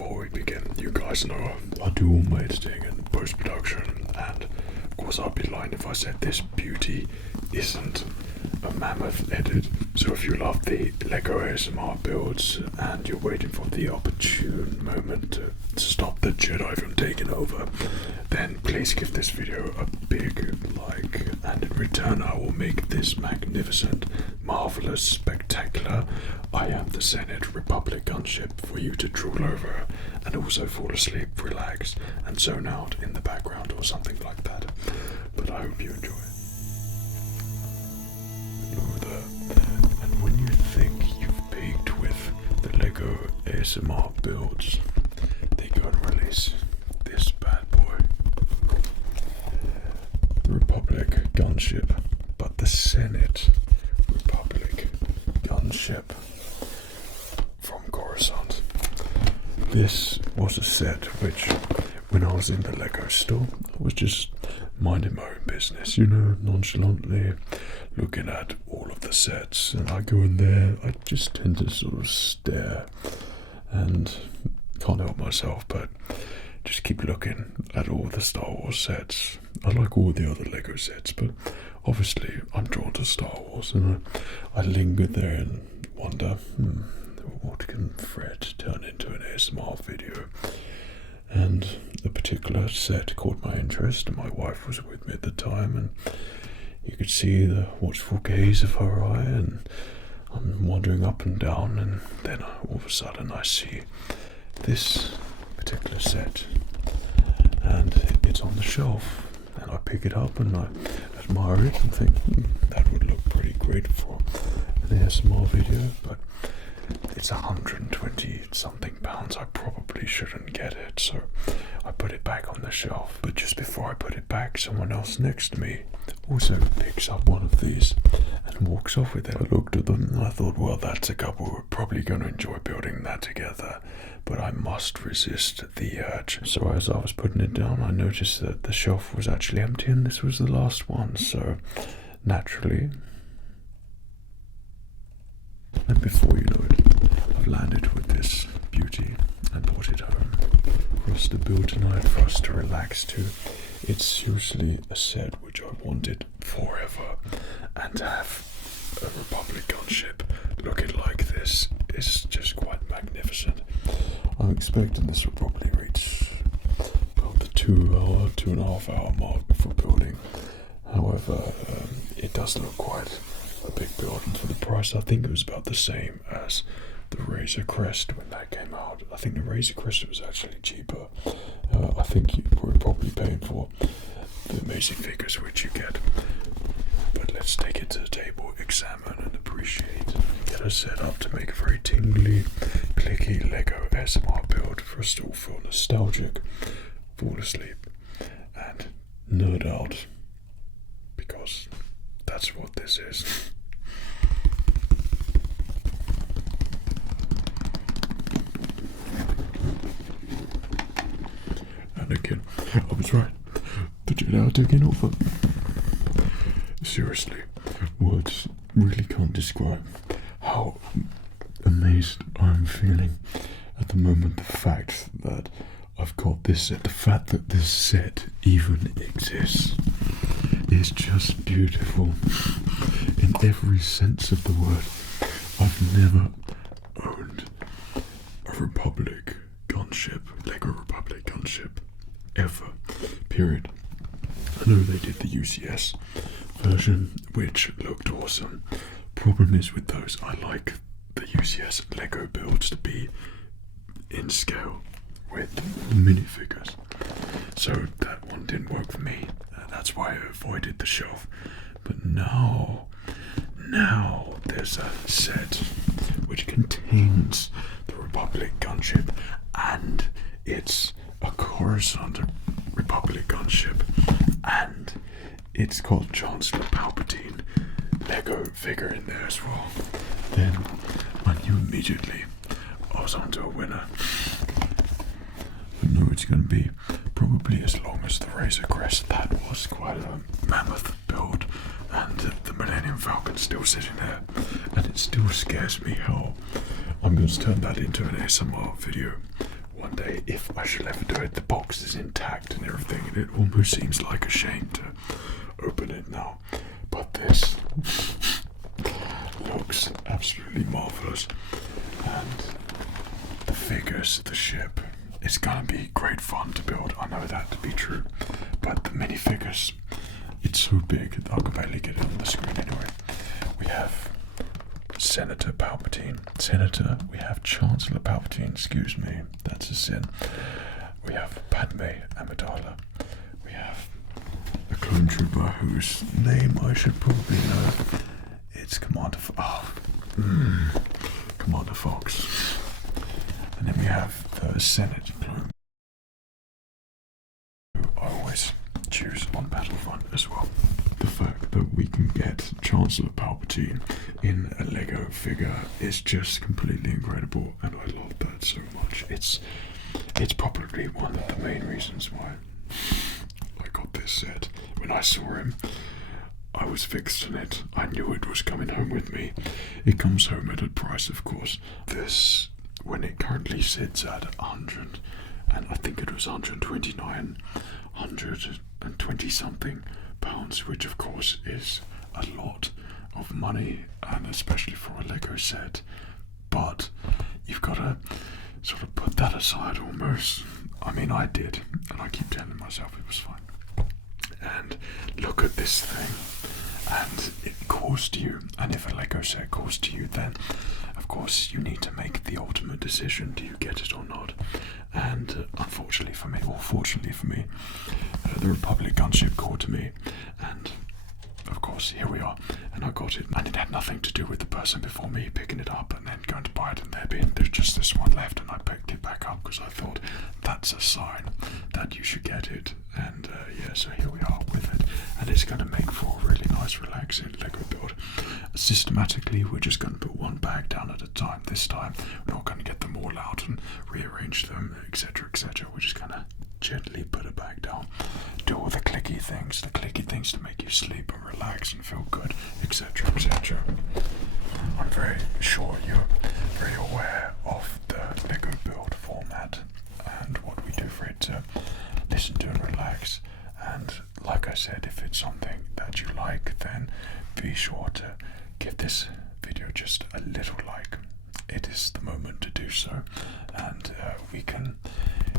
before we begin, you guys know I do all my editing and post-production, and of course I'd be lying if I said this beauty isn't a mammoth edit. So if you love the Lego ASMR builds and you're waiting for the opportune moment to stop the Jedi from taking over, then please give this video a big like, and in return I will make this magnificent, marvelous, spectacular I Am the Senate Republic gunship for you to drool over and also fall asleep, relax and zone out in the background or something like that. But I hope you enjoy it. Over there. And when you think you've peaked with the Lego ASMR builds, they go and release this bad boy. The Republic gunship, but the Senate Republic gunship from Coruscant. This was a set which, when I was in the Lego store, I was just minding my own business, you know, nonchalantly looking at all of the sets, and I go in there, I just tend to sort of stare and can't help myself but just keep looking at all the Star Wars sets. I like all the other Lego sets, but obviously I'm drawn to Star Wars, and I linger there and wonder, what can Fred turn into an ASMR video? And a particular set caught my interest, and my wife was with me at the time, and you could see the watchful gaze of her eye, and I'm wandering up and down, and then all of a sudden I see this particular set, and it's on the shelf, and I pick it up and I admire it and think, that would look pretty great for an ASMR video, but it's 120 something pounds. I probably shouldn't get it, so I put it back on the shelf. But just before I put it back, someone else next to me also picks up one of these and walks off with it. I looked at them and I thought, well, that's a couple who are probably going to enjoy building that together, but I must resist the urge. So as I was putting it down, I noticed that the shelf was actually empty and this was the last one, so naturally, and before you know it, I've landed with this beauty and brought it home for us to build tonight, for us to relax to. It's seriously a set which I've wanted forever, and to have a Republic gunship looking like this is just quite magnificent. I'm expecting this will probably reach about the 2.5 hour mark for building. However, it does look quite a big build, and for the price I think it was about the same as the Razor Crest when that came out. I think the Razor Crest was actually cheaper. I think you were probably paying for the amazing figures which you get. But let's take it to the table, examine and appreciate, get us set up to make a very tingly, clicky Lego ASMR build for us to all feel nostalgic, fall asleep and nerd out, because that's what this is. And again, I was right. The Jedi are taking over. Seriously, words really can't describe how amazed I'm feeling at the moment. The fact that I've got this set, the fact that this set even exists, is just beautiful in every sense of the word. I've never owned a Republic gunship, Lego Republic gunship, ever, period. I know they did the UCS version, which looked awesome. Problem is with those, I like the UCS Lego builds to be in scale with minifigures. So that one didn't work for me. That's why I avoided the shelf. But now there's a set which contains the Republic gunship, and it's a Coruscant Republic gunship, and it's got Chancellor Palpatine Lego figure in there as well. Then I knew immediately I was onto a winner. But no, it's going to be probably as long as the Razor Crest. That was quite a mammoth build, and the Millennium Falcon's still sitting there, and it still scares me how I'm going to turn that into an ASMR video one day, if I shall ever do it, the box is intact and everything, and it almost seems like a shame to open it now. But this looks absolutely marvelous, and the figures, the ship, it's gonna be great fun to build. I know that to be true, but the minifigures, it's so big I can barely get it on the screen anyway. We have Senator Palpatine. Senator, we have Chancellor Palpatine, excuse me, that's a sin. We have Padme Amidala. We have a clone trooper whose name I should probably know. It's Commander Commander Fox. And then we have the Senate clone, who I always choose on Battlefront as well. The fact that we can get Chancellor Palpatine in a Lego figure is just completely incredible, and I love that so much. It's probably one of the main reasons why I got this set. When I saw him, I was fixed on it. I knew it was coming home with me. It comes home at a price, of course. This, when it currently sits at 100, and I think it was 129, 120 something pounds, which of course is a lot of money, and especially for a Lego set, but you've got to sort of put that aside almost. I mean, I did, and I keep telling myself it was fine. And look at this thing, and it calls to you, and if a Lego set calls to you, then of course you need to make the ultimate decision: do you get it or not? And unfortunately for me, or fortunately for me, the Republic gunship called to me, and of course here we are, and I got it, and it had nothing to do with the person before me picking it up and then going to buy it, and there's just this one left, and I picked it back up because I thought that's a sign that you should get it. And yeah, so here we are with it, and it's going to make for a really nice relaxing Lego build. Systematically, we're just going to put one bag down at a time. This time we're not going to get them all out and rearrange them, etc, etc. We're just going to gently put it back down, do all the clicky things to make you sleep and relax and feel good, etc, etc. I'm very sure you're very aware of the Lego build format and what we do for it to listen to and relax. And like I said, if it's something that you like, then be sure to give this video just a little like. It is the moment to do so, and we can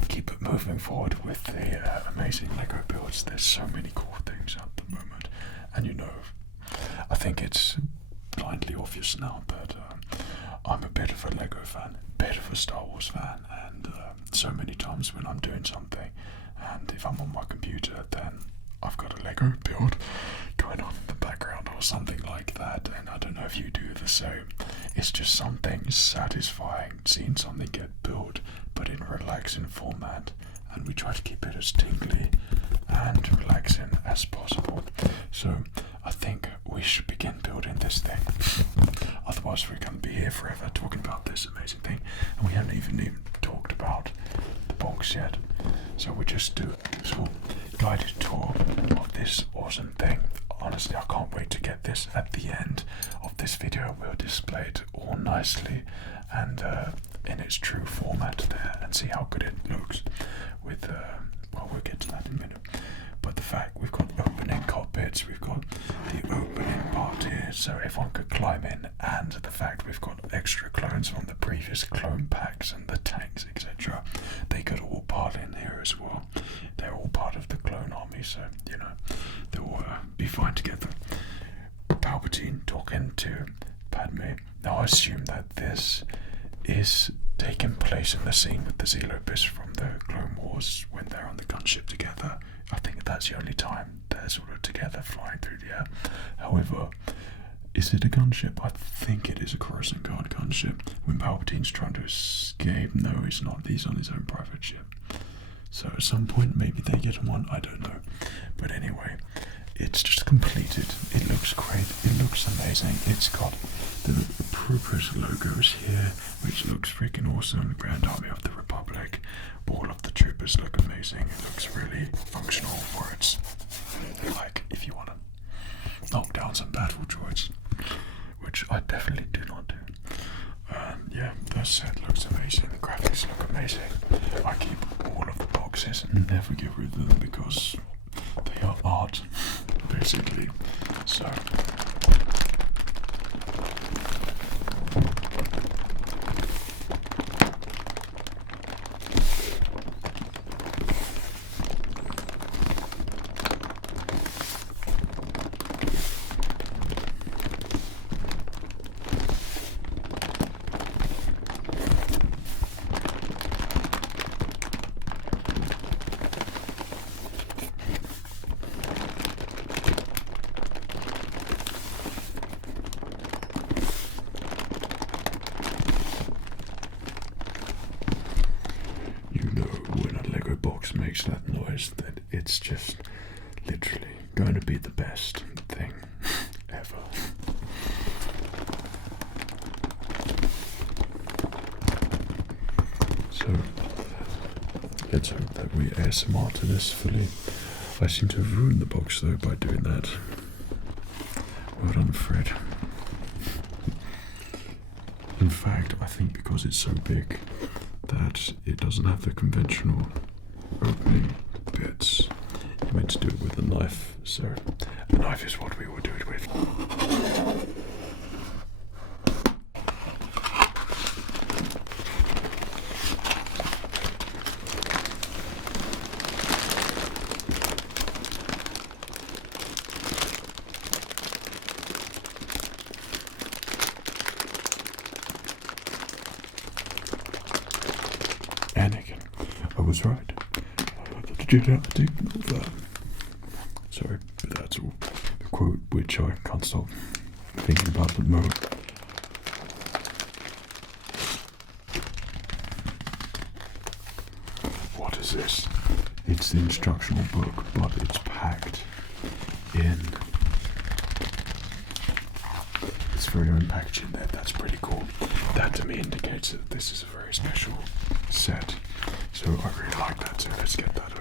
keep it moving forward with the amazing Lego builds. There's so many cool things at the moment, and you know, I think it's blindly obvious now that I'm a bit of a Lego fan, bit of a Star Wars fan, and so many times when I'm doing something, and if I'm on my computer, then I've got a Lego build going on in the background or something like that, and I don't know if you do the same. It's just something satisfying seeing something get built, but in a relaxing format, and we try to keep it as tingly and relaxing as possible. So I think we should begin building this thing. Otherwise we're going to be here forever talking about this amazing thing, and we haven't even talked about the box yet. So we just do a little guided tour of this awesome thing. Honestly, I can't wait to get this at the end of this video. We'll display it all nicely and in its true format there, and see how good it looks with well, we'll get to that in a minute. But the fact we've got opening cockpits, we've got the opening part here so everyone could climb in, and the fact we've got extra clones from the previous clone packs and the tanks, etc. They could all part in here as well. They're all part of the clone army, so you know they'll be fine together. Palpatine talking to Padme. Now I assume that this is taking place in the scene with the Xelopis from the Clone Wars when they're on the gunship together. I think that's the only time they're sort of together flying through the air. However, is it a gunship? I think it is a Coruscant Guard gunship. When Palpatine's trying to escape, no, he's not. He's on his own private ship. So at some point, maybe they get one. I don't know. But anyway, it's just completed. It looks great. It looks amazing. It's got the appropriate logos here, which looks freaking awesome. Grand Army of the Republic. All of the troopers look amazing. It looks really functional for its, like, if you want to knock down some battle droids, which I definitely do not do. Yeah, that set looks amazing. The graphics look amazing. says never get rid of them because they are art, basically. So. Makes that noise, that it's just literally going to be the best thing ever. So let's hope that we ASMR to this fully. I seem to have ruined the box though by doing that. Well done, Fred. In fact, I think because it's so big that it doesn't have the conventional opening bits. You meant to do it with a knife, so a knife is what we will do it with. Anakin, I was right. Did I do all that? Sorry, but that's all. The quote which I can't stop thinking about at the moment. What is this? It's the instructional book, but it's packed in its very own packaging there. That's pretty cool. That to me indicates that this is a very special set. So I really like that, so let's get that open.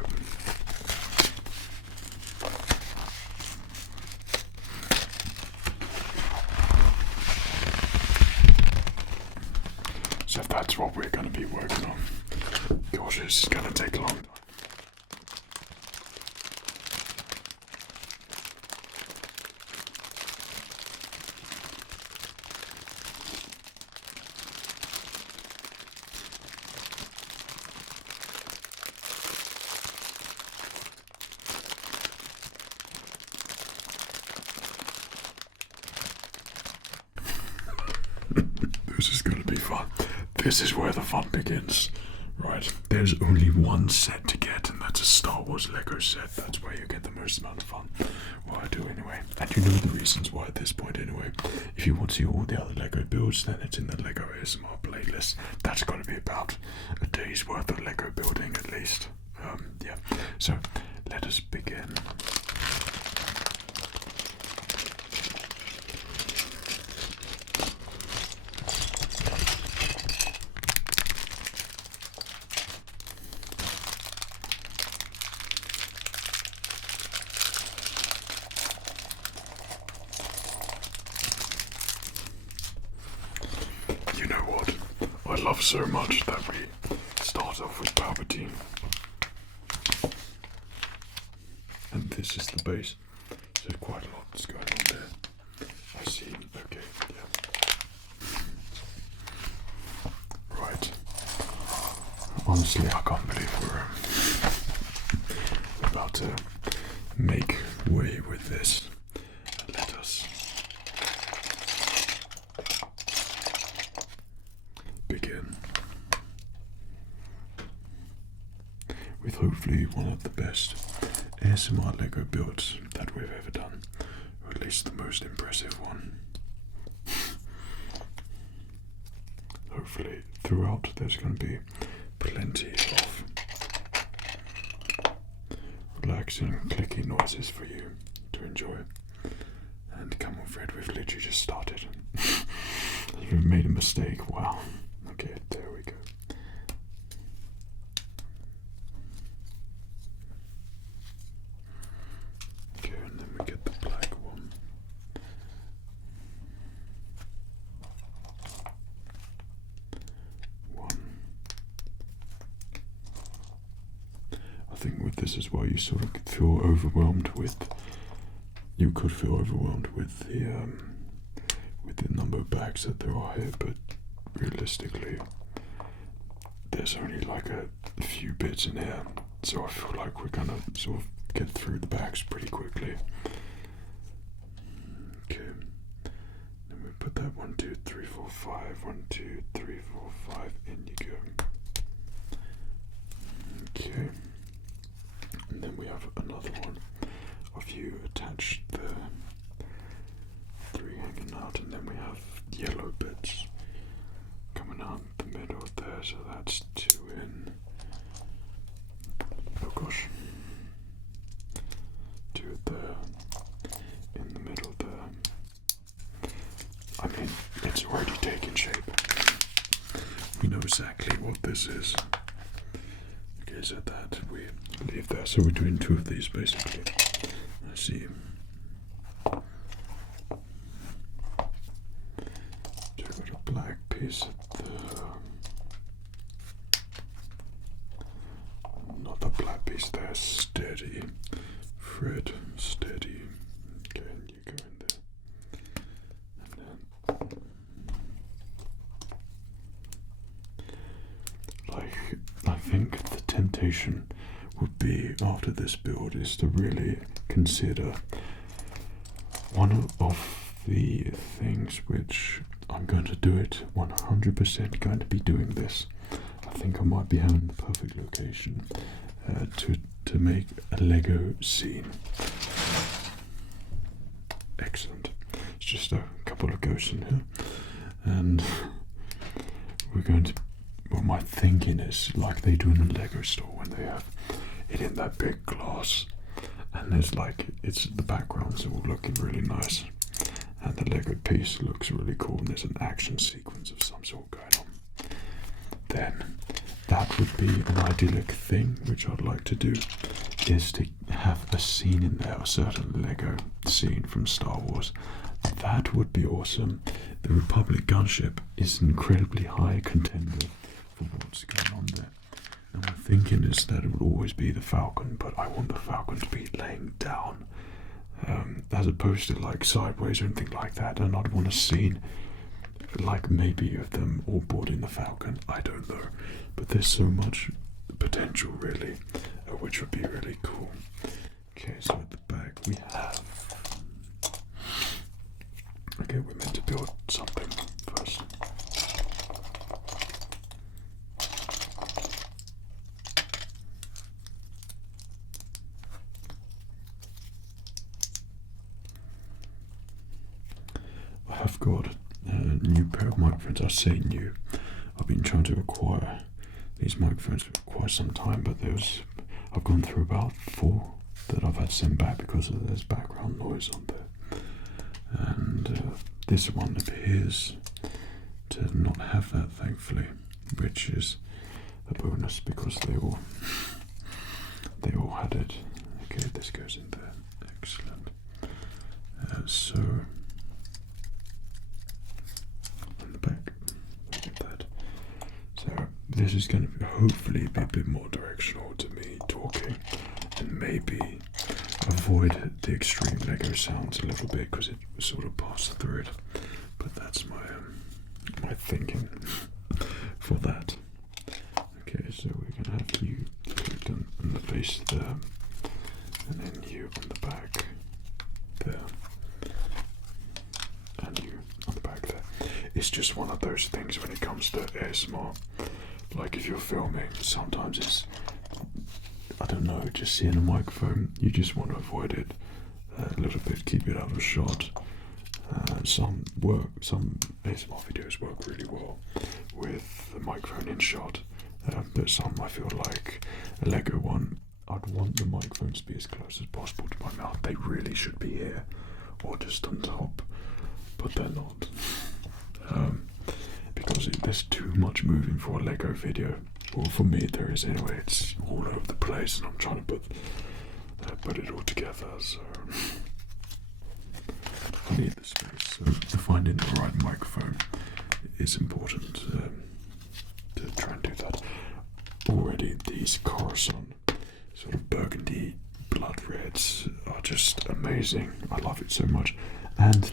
So that's what we're going to be working on. Gosh, this is going to take a long time. This is going to be fun. This is where the fun begins. Right, there's only one set to get, and that's a Star Wars Lego set. That's where you get the most amount of fun. Well, I do anyway. And you know the reasons why at this point anyway. If you want to see all the other Lego builds, then it's in the Lego ASMR playlist. That's going to be about a day's worth of Lego building at least. Yeah, so let us begin. You know what? I love so much that we start off with Palpatine. And this is the base. So there's quite a lot that's going on there. I see. Okay, yeah. Right. Honestly, I can't believe we're about to make way with this. Let us begin with hopefully one of the best ASMR Lego builds that we've ever done, or at least the most impressive one. Hopefully throughout there's going to be plenty of relaxing clicky noises for you to enjoy. And come on, Fred, we've literally just started. You've made a mistake. Wow. Okay, there we go. Okay, and then we get the black one. I think with this as well, you sort of feel overwhelmed with. You could feel overwhelmed with the number of bags that there are here, but realistically, there's only like a few bits in here, so I feel like we're gonna sort of get through the bags pretty quickly. Okay, then we put that 1, 2, 3, 4, 5. 1, 2, 3, 4, 5. In you go. Okay, and then we have another one of you attached there. 3 hanging out, and then we have yellow bits coming out the middle there, so that's 2 in. Oh gosh. 2 there, in the middle there. I mean, it's already taken shape. We know exactly what this is. Okay, so that we leave there. So we're doing 2 of these basically. Let's see. Black piece at the, not the black piece there, steady, Fred, steady, okay, and you go in there, and then, like, I think the temptation would be, after this build, is to really consider one of the things which I'm going to do it 100% going to be doing this. I think I might be having the perfect location to make a Lego scene. Excellent. It's just a couple of ghosts in here, and we're going to. Well, my thinking is like they do in a Lego store when they have it in that big glass, and there's like it's the backgrounds are all looking really nice. And the Lego piece looks really cool, and there's an action sequence of some sort going on. Then that would be an idyllic thing, which I'd like to do, is to have a scene in there, a certain Lego scene from Star Wars. That would be awesome. The Republic gunship is an incredibly high contender for what's going on there. And my thinking is that it would always be the Falcon, but I want the Falcon to be laying down. As opposed to like sideways or anything like that, and I'd want a scene like maybe of them all boarding the Falcon. I don't know, but there's so much potential really, which would be really cool. Okay, so at the back we have. Okay, we're meant to build something first. I've got a new pair of microphones. I say new. I've been trying to acquire these microphones for quite some time, but I've gone through about 4 that I've had sent back because there's background noise on there. And this one appears to not have that, thankfully, which is a bonus because they all had it. Okay, this goes in there. Excellent. So. Back. Look at that. So this is going to hopefully be a bit more directional to me talking, and maybe avoid the extreme Lego sounds a little bit because it sort of passed through it. But that's my thinking for that. Okay, so we're going to have you on the base there, and then you on the back there, and you on the back there. It's just one of those things when it comes to ASMR. Like if you're filming, sometimes it's, I don't know, just seeing a microphone, you just want to avoid it a little bit, keep it out of shot. Some ASMR videos work really well with the microphone in shot. But some I feel like a Lego one, I'd want the microphone to be as close as possible to my mouth. They really should be here or just on top, but they're not. Because there's too much moving for a Lego video. Well, for me there is anyway. It's all over the place, and I'm trying to put it all together. So I need the space. So finding the right microphone is important to try and do that. Already these Coruscant sort of burgundy blood reds are just amazing. I love it so much. And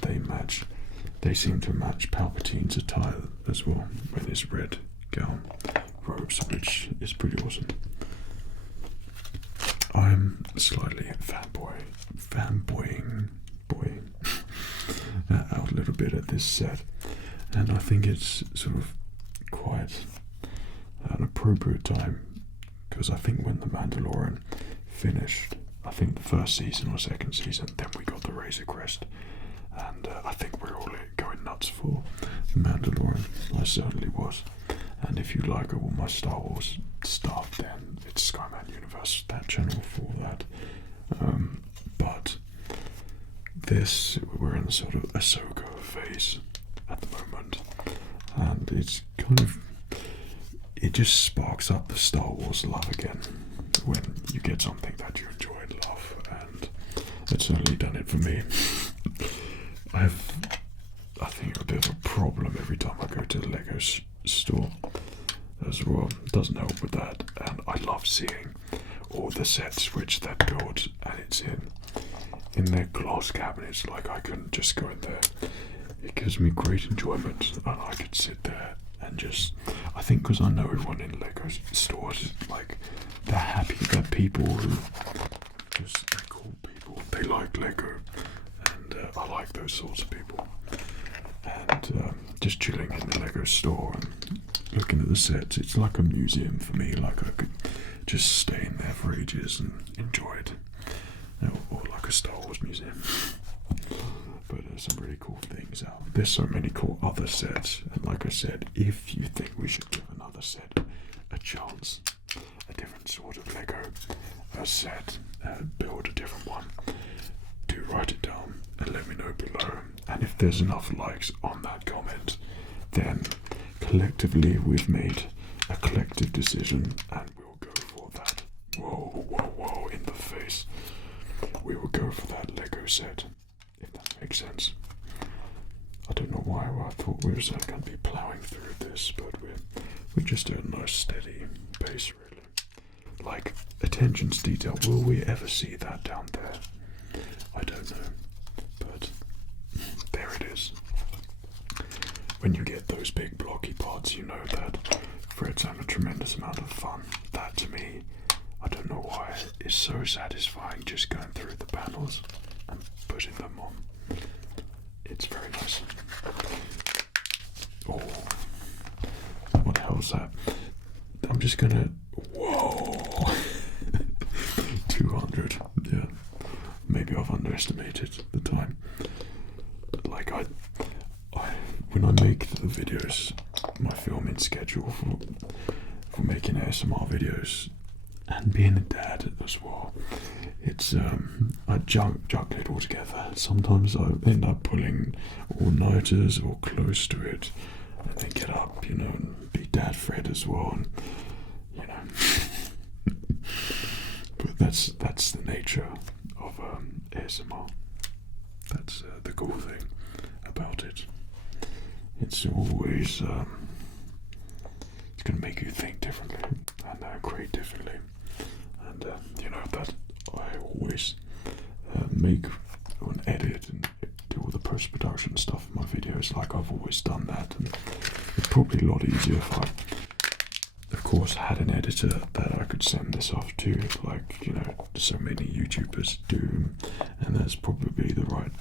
they seem to match Palpatine's attire as well with his red gown robes, which is pretty awesome. I'm slightly fanboying out a little bit at this set, and I think it's sort of quite an appropriate time, because I think when The Mandalorian finished, I think the first season or second season, then we got the Razor Crest, and I think we're all going nuts for The Mandalorian. I certainly was. And if you like all my Star Wars stuff, then it's SKYMANUNIVERSE, that channel for that. But this, we're in sort of Ahsoka phase at the moment, and it's kind of, it just sparks up the Star Wars love again when you get something that you enjoy and love, and it's certainly done it for me. I think a bit of a problem every time I go to the Lego store as well. It doesn't help with that, and I love seeing all the sets which they build, and it's in their glass cabinets. Like, I couldn't just go in there. It gives me great enjoyment, and I could sit there and just, I think because I know everyone in Lego stores, like, they're happy that people who just, they're cool people, they like Lego, and I like those sorts of people. And just chilling in the Lego store and looking at the sets, it's like a museum for me. Like, I could just stay in there for ages and enjoy it, or like a Star Wars museum. But there's some really cool things out. There's so many cool other sets, and like I said, if you think we should give another set a chance, a different sort of Lego set, build a different one, do write it down and let me know below. And if there's enough likes on that comment, then collectively we've made a collective decision, and we'll go for that. Whoa, in the face. We will go for that Lego set, if that makes sense. I don't know why I thought we were going to be ploughing through this, but we're just at a nice steady pace, really. Like, attention to detail, will we ever see that down there? I don't know, but there it is. When you get those big blocky parts, you know that Fred's having a tremendous amount of fun. That, to me, I don't know why, is so satisfying, just going through the panels and putting them on. It's very nice. Oh, what the hell is that? I'm just gonna, whoa, 200, yeah. Maybe I've underestimated the time. Like, when I make the videos, my filming schedule for making ASMR videos and being a dad as well, it's I juggle it all together. Sometimes I end up pulling all-nighters or close to it, and then get up, and be Dad Fred as well, and but that's the nature of ASMR. That's the cool thing about it. It's always it's going to make you think differently and create differently, and that I always make and edit and do all the post-production stuff in my videos. Like, I've always done that, and it's probably a lot easier if I, of course, had an editor that I could send this off to, like, so many YouTubers do, and that's probably the right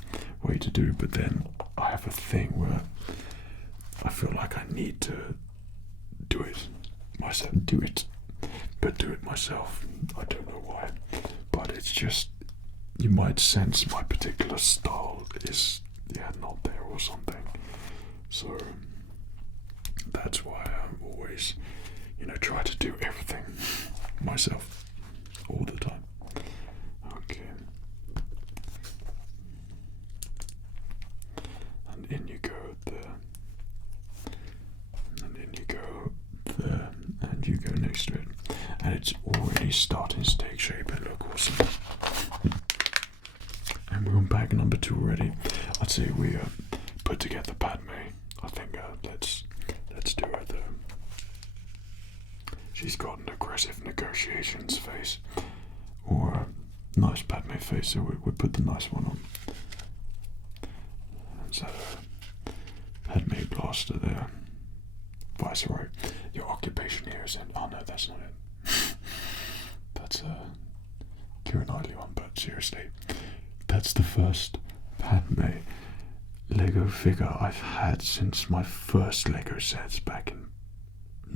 way to do. But then I have a thing where I feel like I need to do it myself, but do it myself. I don't know why, but it's just, you might sense my particular style is not there or something. So that's why I'm always try to do everything myself all the time. Okay. And in you go there. And in you go there. And you go next to it. And it's already starting to take shape and look awesome. And we're on bag number 2 already. I'd say we put together Padme. I think let's do it though. She's got an aggressive negotiations face, or a nice Padme face, so we put the nice one on. Is that a Padme blaster there? Viceroy, your occupation here is in. Oh no, that's not it. That's a Keira Knightley one, but seriously, that's the first Padme Lego figure I've had since my first Lego sets back in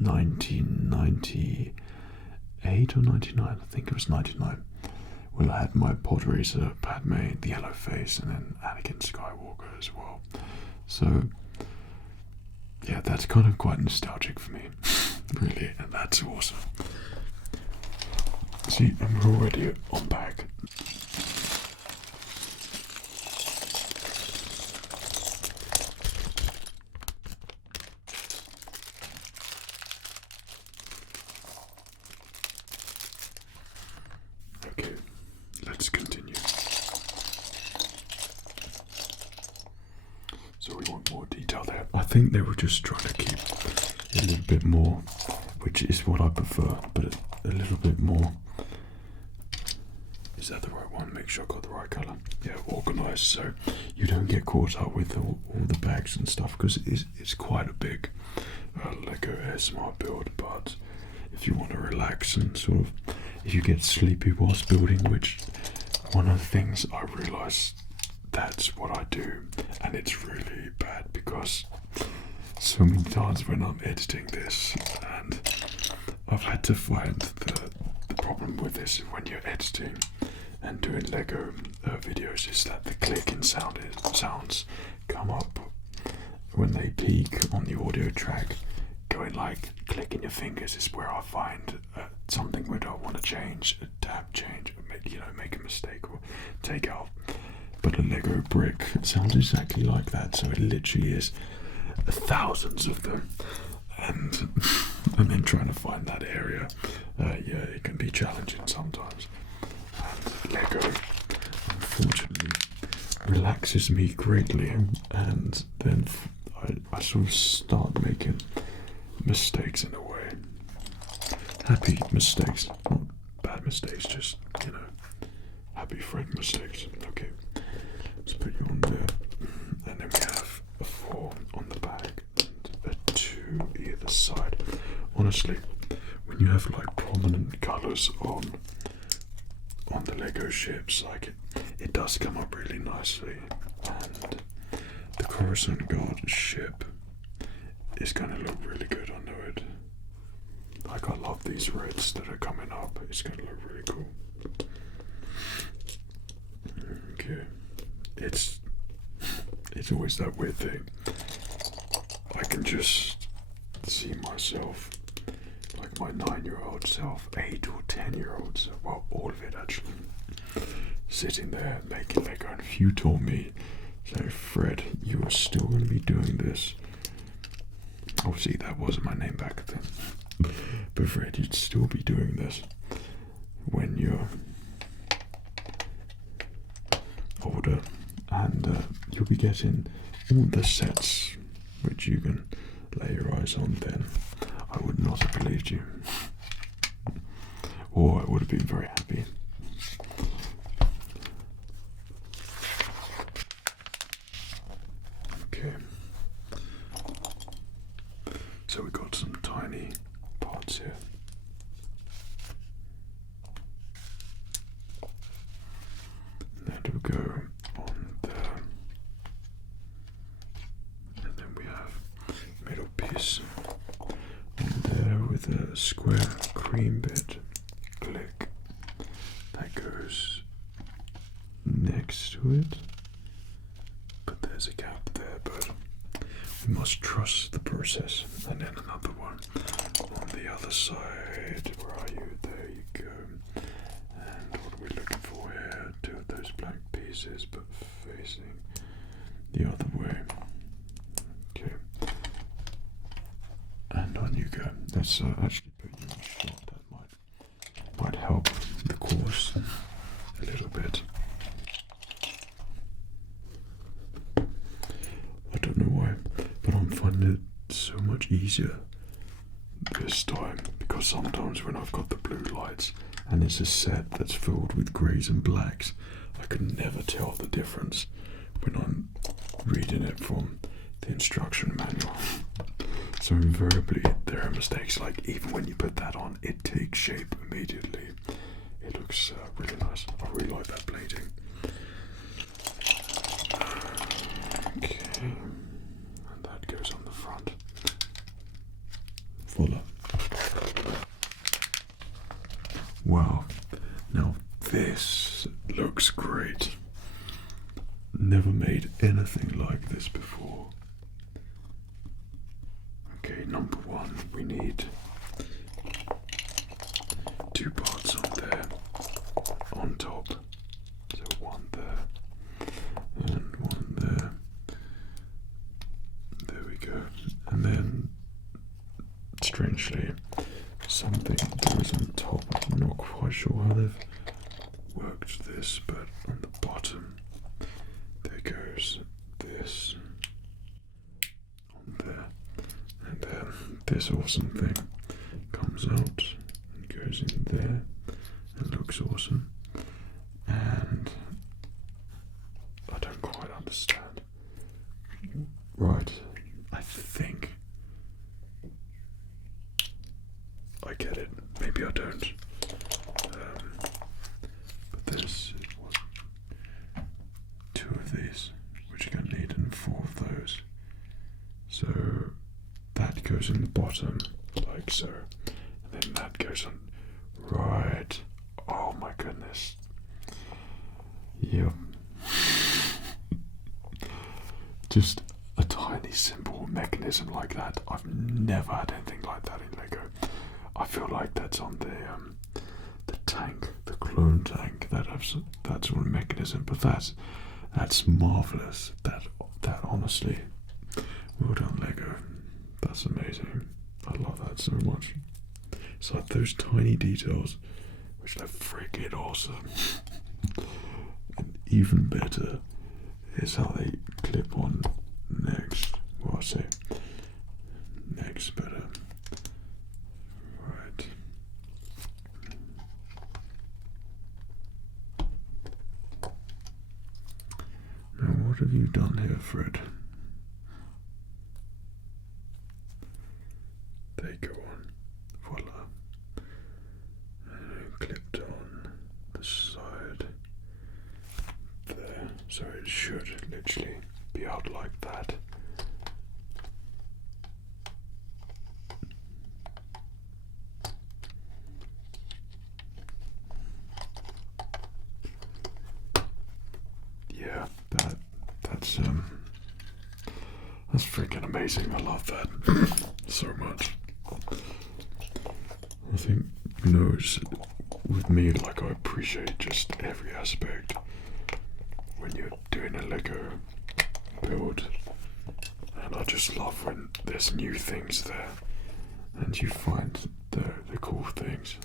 1998 or 99. I think it was 99. Well, I had my pod racer Padme, the yellow face, and then Anakin Skywalker as well. So yeah, that's kind of quite nostalgic for me, really, and that's awesome. See, and we're already on back. Okay, let's continue. So we want more detail there. I think they were just trying to keep a little bit more, which is what I prefer, but a little bit more. Is that the right one? Make sure I got the right colour. Yeah, organised, so you don't get caught up with all the bags and stuff, because it's quite a big Lego ASMR build. But if you want to relax and sort of, if you get sleepy whilst building, which one of the things I realised, that's what I do, and it's really bad because so many times when I'm editing this, and I've had to find the problem with this when you're editing and doing Lego videos is that the clicking sounds come up when they peak on the audio track. Going like clicking your fingers is where I find something where I don't want to change, adapt, change, make a mistake or take out. But a Lego brick sounds exactly like that, so it literally is thousands of them, and then trying to find that area, yeah, it can be challenging sometimes. And Lego, unfortunately, relaxes me greatly, and then I sort of start making mistakes in a way. Happy mistakes, not bad mistakes, just, happy Fred mistakes. Okay, let's put you on there, and then we have a 4 on the back and a 2 either side. Honestly, when you have like prominent colours on the Lego ships, like it does come up really nicely, and the Coruscant Guard ship is going to look really good, I know it. Like, I love these reds that are coming up, it's going to look really cool. Okay, it's always that weird thing. I can just see myself, like my 9-year-old self, 8 or 10-year-old self, well, all of it actually, sitting there making Lego. And if you told me, so Fred, you are still going to be doing this, obviously that wasn't my name back then, but Fred, you'd still be doing this when you're older, and you'll be getting all the sets which you can lay your eyes on, then I would not have believed you, or I would have been very happy. Okay, so we got some tiny parts here. That will go on there, and then we have middle piece on there with a square cream bit. Click. That goes next to it, but there's a gap there, but we must trust the process. And then another one on the other side. Where are you? There you go. And what are we looking for here? 2 of those black pieces, but facing the other way. Okay. And on you go. Let's actually put you in a shot. That might help the course a little bit. I don't know why, but I'm finding it so much easier this time, because sometimes when I've got the blue lights and it's a set that's filled with greys and blacks. I could never tell the difference when I'm reading it from the instruction manual. So invariably there are mistakes, like even when you put that on, it takes shape immediately. It looks really nice. I really like that plating. Okay, and that goes on the front. Voila. Wow, now this looks great. Never made anything like this before. Okay, number one, we need 2 parts on there, on top. So one there, and one there. There we go. And then, strangely, something goes on top. I'm not quite sure how they've worked this, but on the bottom, there goes this on there. And then this awesome thing comes out and goes in there and looks awesome. And I don't quite understand. Right, I think I get it. Maybe I don't. But there's 2 of these, which you're going to need, and 4 of those. So that goes in the bottom, like so, and then that goes on. Right. Oh my goodness. Yep. Just a tiny simple mechanism like that. I've never had anything like that in Lego. I feel like that's on the tank, the clone tank, that sort of mechanism. But that's marvelous. That honestly, well done, Lego. That's amazing. I love that so much. It's like those tiny details, which are freaking awesome. And even better is how they clip on next. Well, I say next, but right. Now, what have you done here, Fred? They go on. Voila. And clipped on the side there. So it should literally be out like that. Yeah, that's freaking amazing. I love that so much. I think, it's with me, like, I appreciate just every aspect when you're doing a Lego build, and I just love when there's new things there and you find the cool things.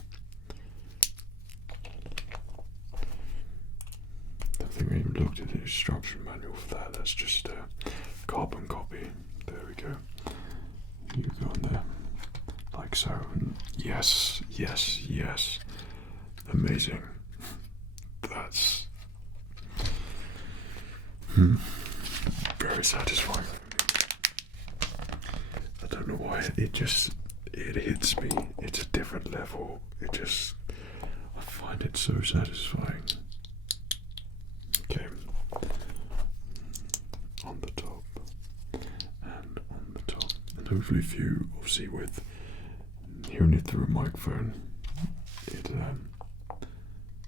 I think we even looked at the instruction manual for that. That's just a carbon copy. There we go. You go in there like so. And yes, yes, yes. Amazing. That's very satisfying. I don't know why it hits me. It's a different level. I find it so satisfying. Okay. On the top and on the top, and hopefully if you obviously with hearing it through a microphone, it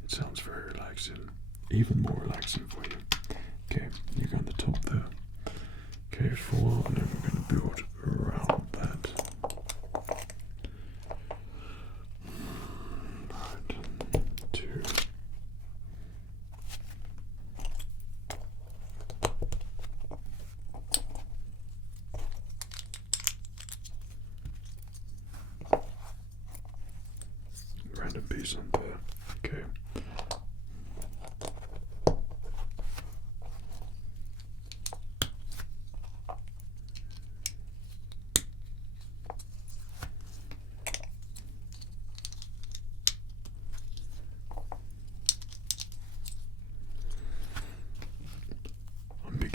sounds very relaxing, even more relaxing for you. Okay, you go on the top there. Okay, 4, and then we're going to build around that. Right, 2. Random piece on there. Okay.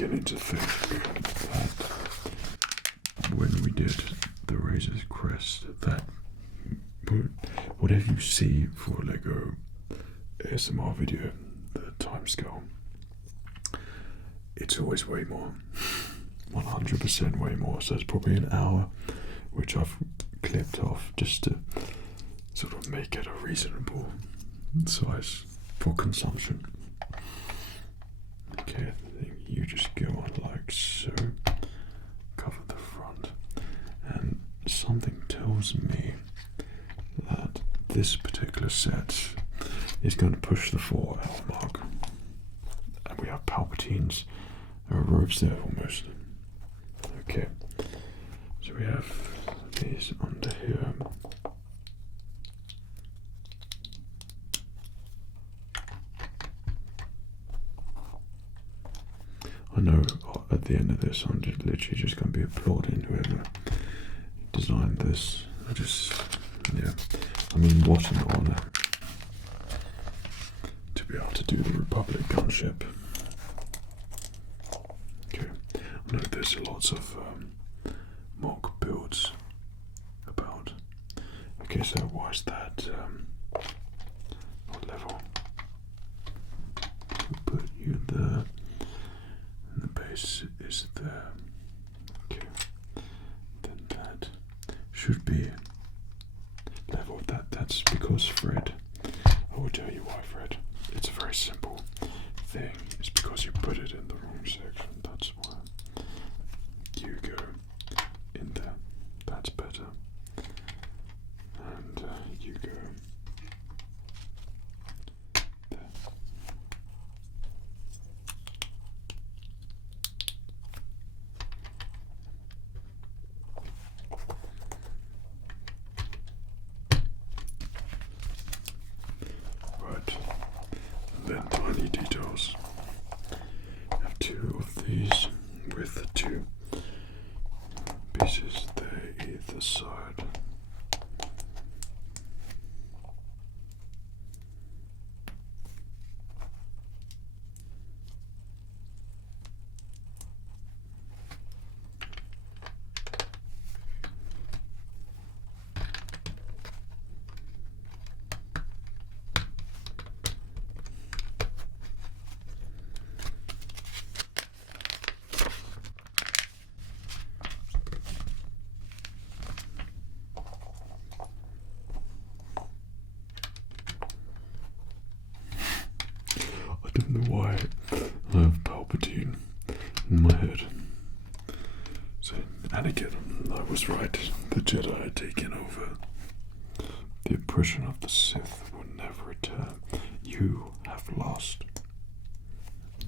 beginning to think that when we did the Razor's Crest, that whatever you see for a Lego ASMR video, the timescale, it's always way more. 100% way more. So it's probably an hour, which I've clipped off just to sort of make it a reasonable size for consumption. Okay, I think you just go on like so, cover the front, and something tells me that this particular set is going to push the 4-hour mark, and we have Palpatine's robes there almost. Okay, so we have these under here. I know at the end of this I'm just literally just going to be applauding whoever designed this. I mean, what an honour to be able to do the Republic Gunship. Okay, I know there's lots of mock builds about. Okay, so why is that not level? We'll put you there. And the base is there. Okay. Then that should be level. That's because Fred. I will tell you why, Fred. It's a very simple thing. It's because you put it in the wrong section. That's why. You go in there. That's better. And you go there. Right. Then tiny details. Have two of these with two pieces there either side. I don't know why I have Palpatine in my head. So, and again, I was right. The Jedi had taken over. The oppression of the Sith will never return. You have lost.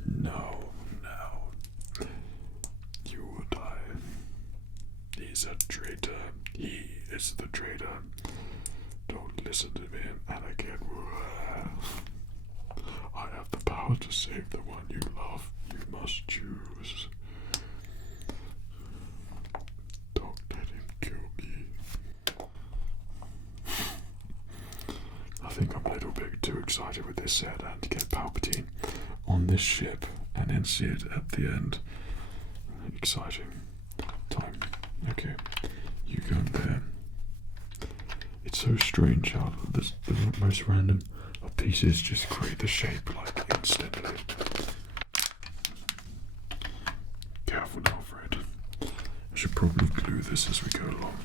No. You will die. He's a traitor. He is the traitor. Don't listen to me, Anakin. I have the power to save the one you love. You must choose. Don't let him kill me. I think I'm a little bit too excited with this set and to get Palpatine on this ship and then see it at the end. Exciting time. Okay, you go there. It's so strange how the most random of pieces just create the shape like instantly. Careful now, Fred. I should probably glue this as we go along.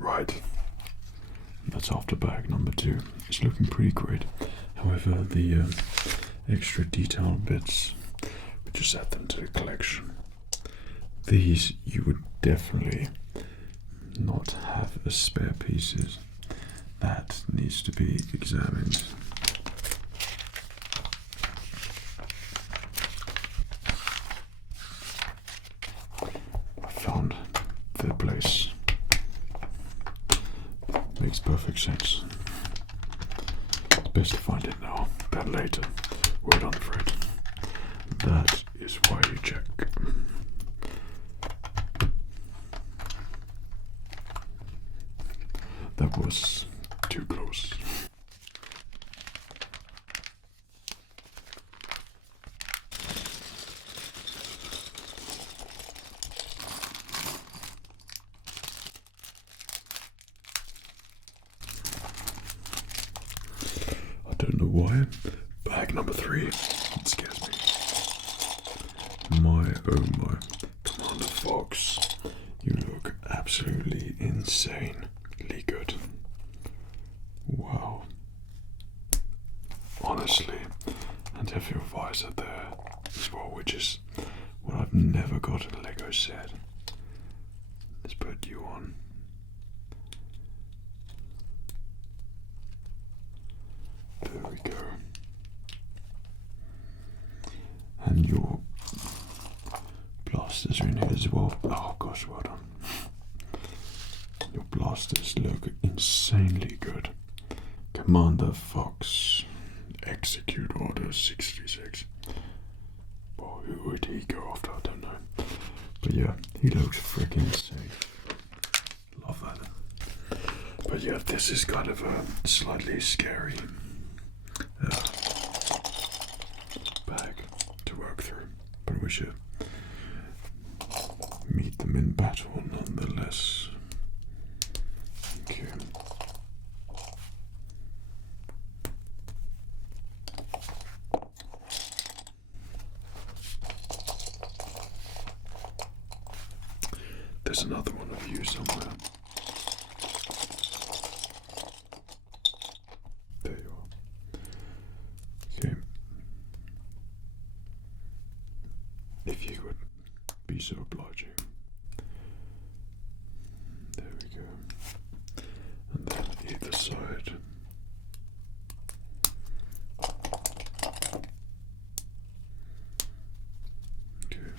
Right, that's after bag number 2. It's looking pretty great. However, the extra detailed bits. We just add them to the collection. These you would definitely not have as spare pieces. That needs to be examined. I found the place. Makes perfect sense. It's best to find it now than later. Well done, Fred. That is why you check. That was too close. I don't know why. Bag number 3. It scares me. My oh my. Commander Fox, you look absolutely insanely good. Wow. Honestly, and have your visor there as well, which is what I've never got in a Lego set. Let's put you on. There we go. And your blasters are in here as well. Oh gosh, well done. Your blasters look insanely good. Commander Fox, execute order 66. Well, who would he go after? I don't know. But yeah, he looks freaking safe. Love that. But yeah, this is kind of a slightly scary bag to work through. But we should meet them in battle nonetheless. Okay. There's another one of you somewhere. There you are. Okay. If you would be so obliging. There we go. And then either side. Okay.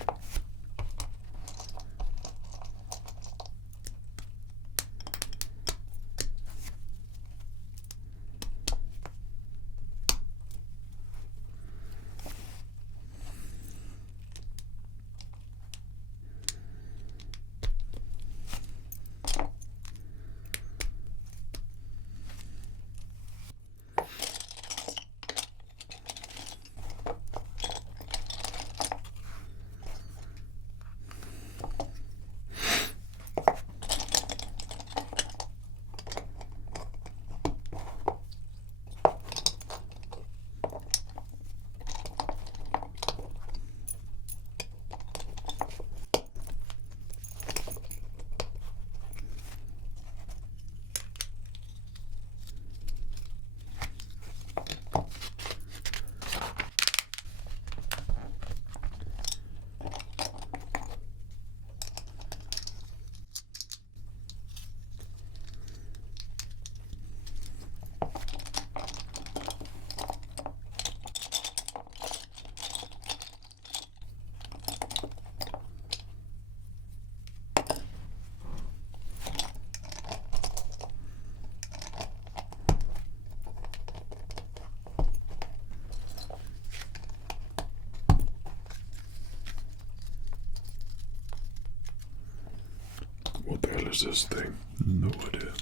What the hell is this thing? No idea.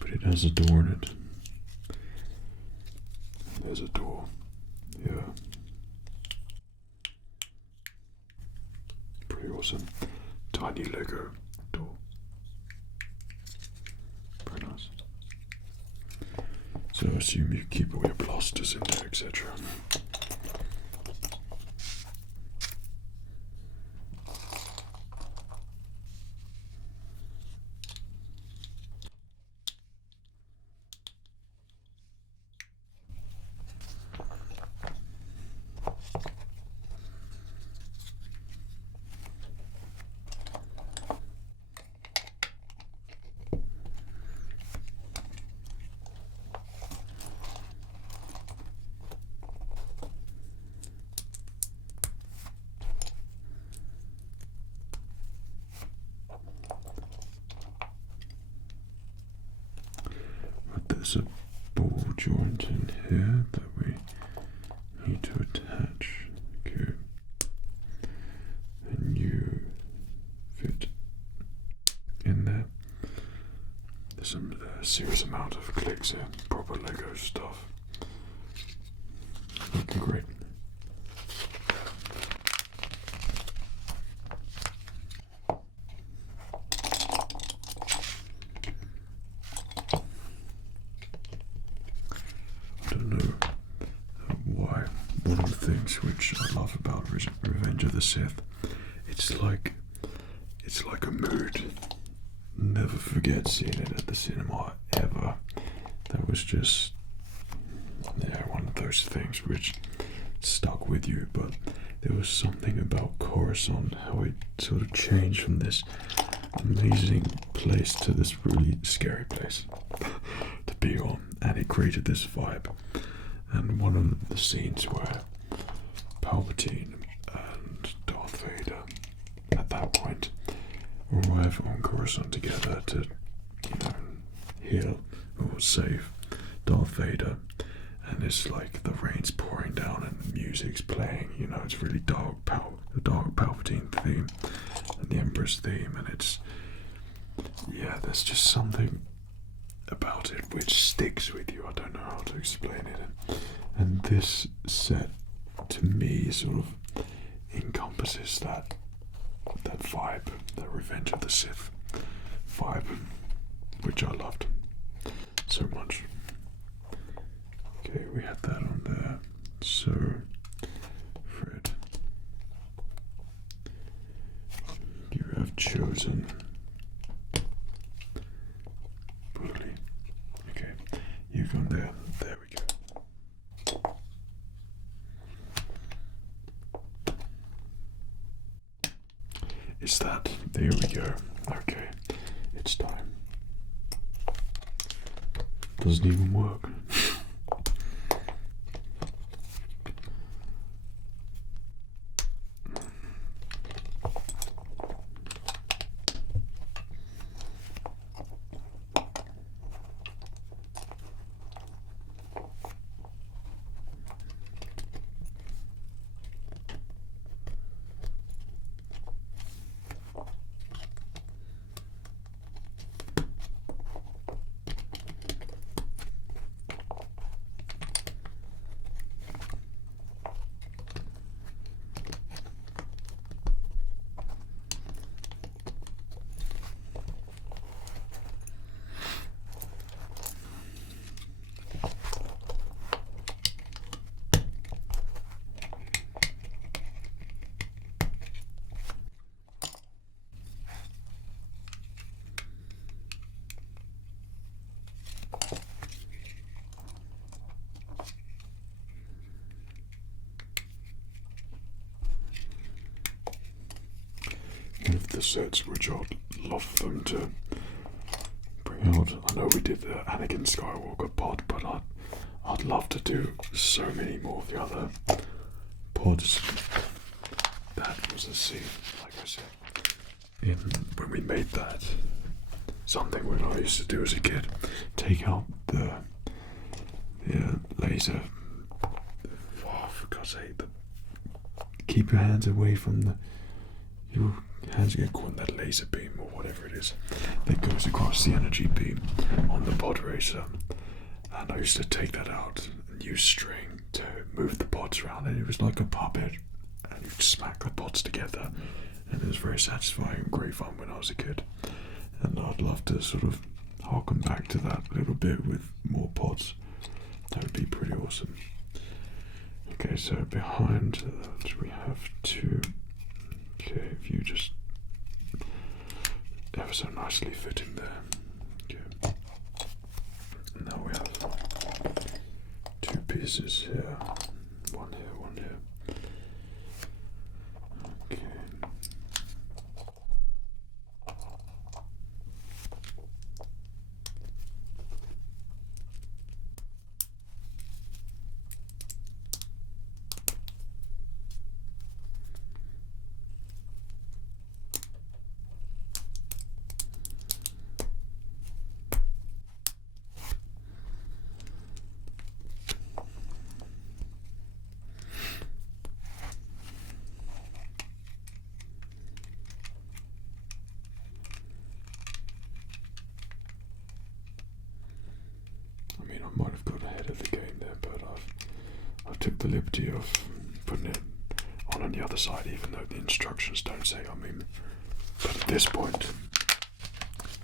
But it has a door in it. There's a door. Yeah. Pretty awesome. Tiny Lego door. Very nice. So I assume you keep all your blasters in there, etc. there's a ball joint in here that we need to attach. Okay. And you fit in there. There's a serious amount of clicks here, proper Lego stuff. Looking great. I don't know why. One of the things which I love about Revenge of the Sith, it's like a mood. Never forget seeing it at the cinema ever. That was just, yeah, one of those things which stuck with you. But there was something about Coruscant, how it sort of changed from this amazing place to this really scary place to be on, and it created this vibe. And one of the scenes where Palpatine and Darth Vader at that point arrive on Coruscant together to, heal or save Darth Vader, and it's like the rain's pouring down and the music's playing, it's really dark, the dark Palpatine theme and the Emperor's theme, and it's, yeah, there's just something about it which sticks with you. I don't know how to explain it, and this set to me sort of encompasses that vibe, the Revenge of the Sith vibe, which I loved so much. Okay, we had that on there. So, Fred, you have chosen Bully. Okay, you go there. There we go. Is that? There we go. Okay, it's time. Doesn't even work. One of the sets which I'd love them to bring out. I know we did the Anakin Skywalker pod, but I'd love to do so many more of the other pods. That was a scene, like I said, when we made that. Something when I used to do as a kid. Take out the laser. Oh, for God's sake, keep your hands away from your hands get caught in that laser beam or whatever it is that goes across the energy beam on the pod racer. And I used to take that out and use string to move the pods around, and it was like a puppet, and you'd smack the pods together, and it was very satisfying and great fun when I was a kid. And I'd love to sort of harken back to that a little bit with more pods. That would be pretty awesome. Okay, so behind that we have two. Okay, if you just ever so nicely fit in there. Okay. And now we have two pieces here. One here, one here. Okay. took the liberty of putting it on the other side, even though the instructions don't say. I mean, but at this point,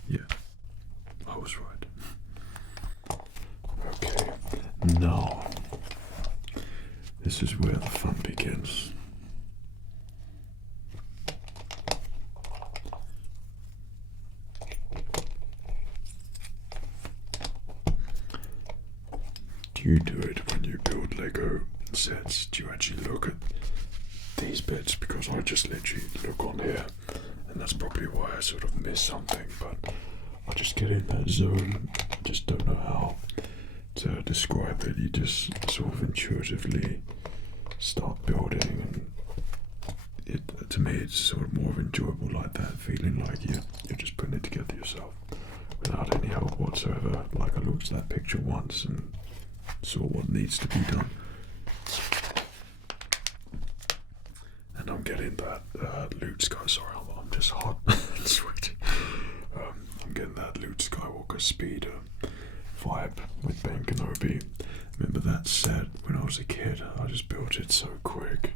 yeah, I was right. Okay, now this is where the fun begins. Do you do it when you build Lego sets? Do you actually look at these bits? Because I just literally look on here, and that's probably why I sort of miss something, but I just get in that zone. I just don't know how to describe it. You just sort of intuitively start building, and to me it's sort of more enjoyable like that, feeling like you're just putting it together yourself without any help whatsoever. Like I looked at that picture once and saw what needs to be done, and I'm getting that Luke Sky. Sorry, I'm just hot and sweaty. I'm getting that Luke Skywalker speeder vibe with Ben Kenobi. Remember that set when I was a kid? I just built it so quick,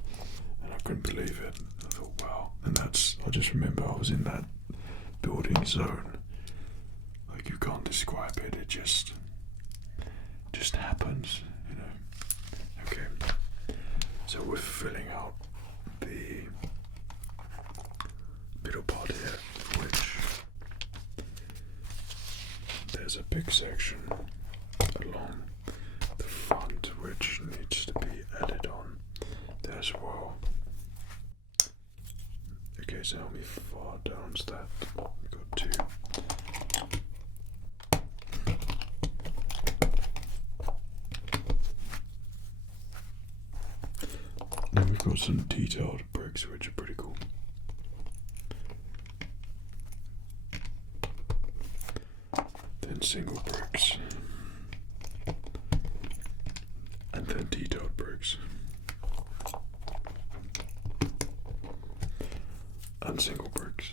and I couldn't believe it. I thought, wow. And I just remember I was in that building zone. Like, you can't describe it. It just happens, you know. Okay, so we're filling out the middle part here, which there's a big section along the front which needs to be added on there as well. Okay, so how many far down is that? We've got 2. Then we've got some detailed bricks which are pretty cool. Then single bricks. And then detailed bricks. And single bricks.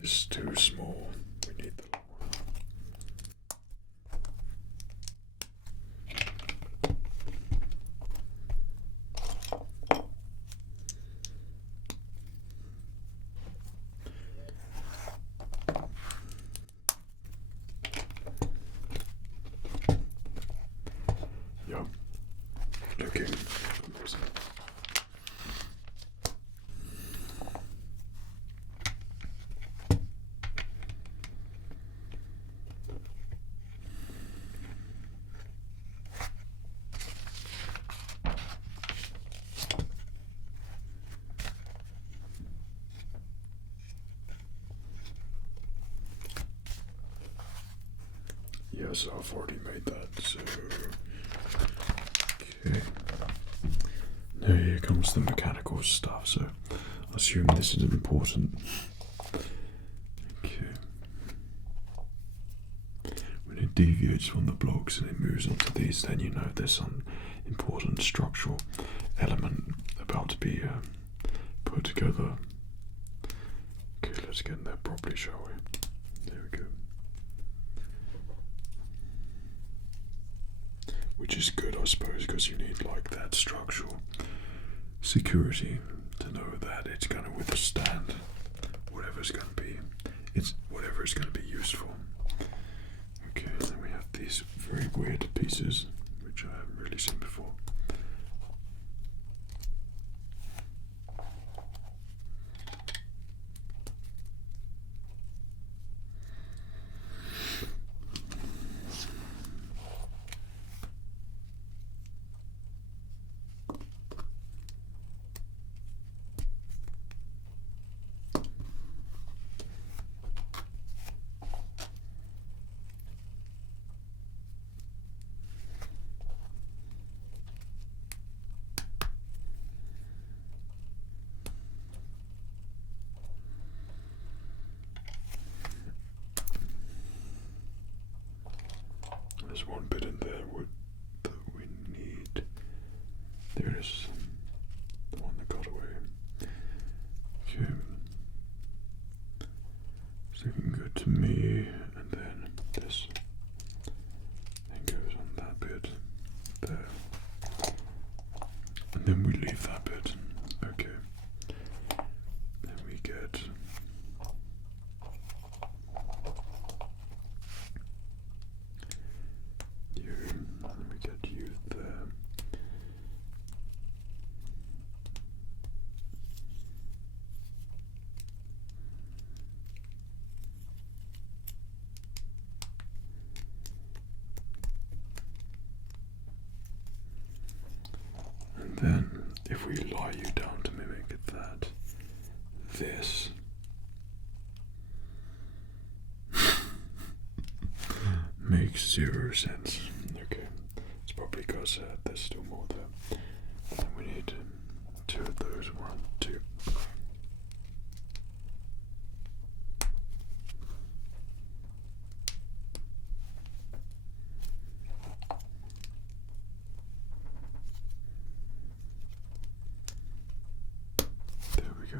It's too small. We need the yeah, looking amazing. Yes, I've already made that, so okay. Now here comes the mechanical stuff, so I assume this is important. Okay. When it deviates from the blocks and it moves onto these, then you know there's some important structural element about to be put together. Okay, let's get in there properly, shall we? There we go. Which is good, I suppose, because you need like that structural security to know that it's going to withstand whatever's going to be it's whatever it's going to be used for. Okay, and then we have these very weird pieces, which I haven't really seen before. There's one bit in there that we need. There it is. The one that got away. Okay. It's looking good to me. And then this thing goes on that bit there. And then we leave that bit. Okay. Then we get you, and then we get you there. And then, if we lie you down to mimic that, this makes zero sense. Okay, it's probably because there's still more there. And we need two of those. One, two. There we go.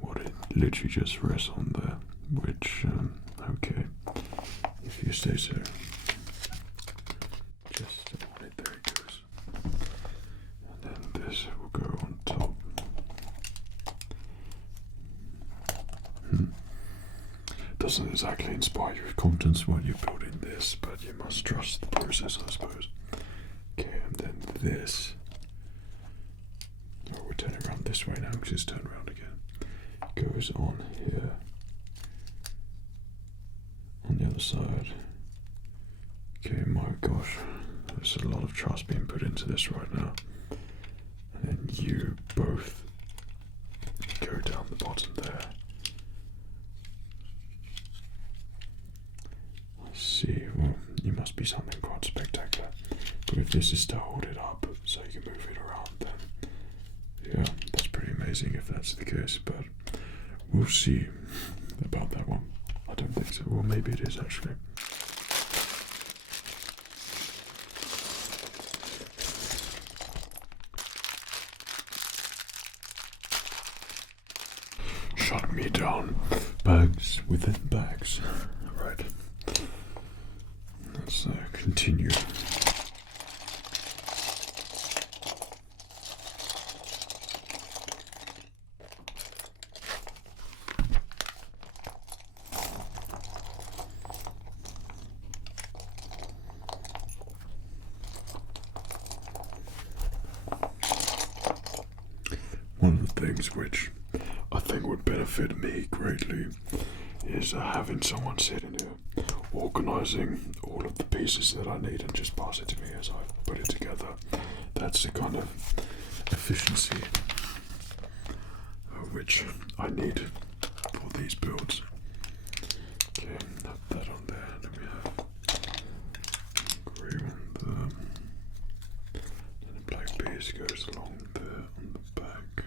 What it literally just rests on there, which, okay, if you say so. Just on it, there it goes. And then this will go on top. Doesn't exactly inspire you with confidence while you're building this, but you must trust the process, I suppose. Okay, and then this. Oh, we're turning around this way now because it's turned around again. Goes on here. On the other side. Okay, my gosh. There's a lot of trust being put into this right now. And then you both go down the bottom there. I see. Well, you must be something quite spectacular. But if this is to hold it up so you can move it around, then yeah, that's pretty amazing if that's the case. But we'll see about that one. I don't think so. Well, maybe it is actually. Shut me down. Bags within bags. Right. Let's continue. One of the things which I think would benefit me greatly is having someone sitting here organising all of the pieces that I need and just pass it to me as I put it together. That's the kind of efficiency which I need for these builds. Okay, have that on there. Then we have grey one there. Then the black piece goes along there on the back.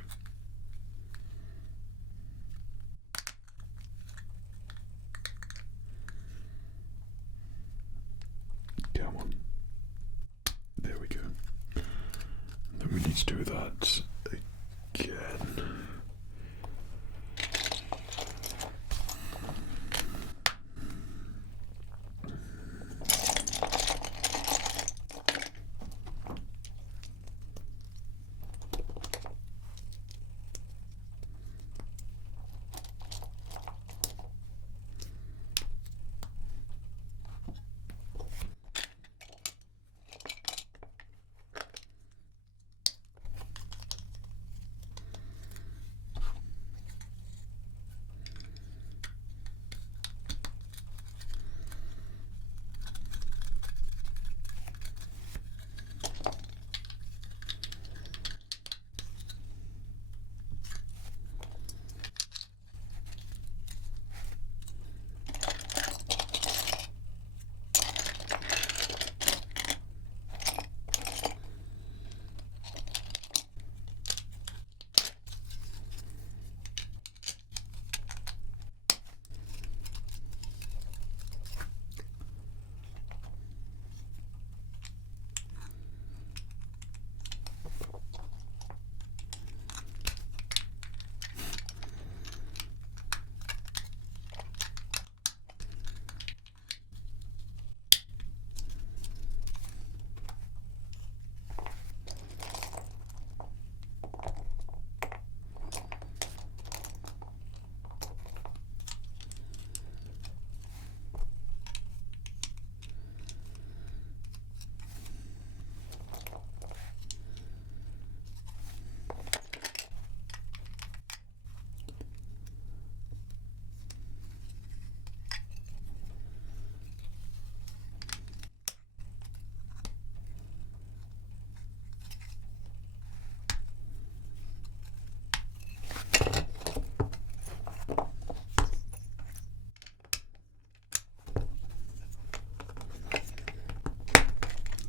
Come on. There we go. we need to do that again.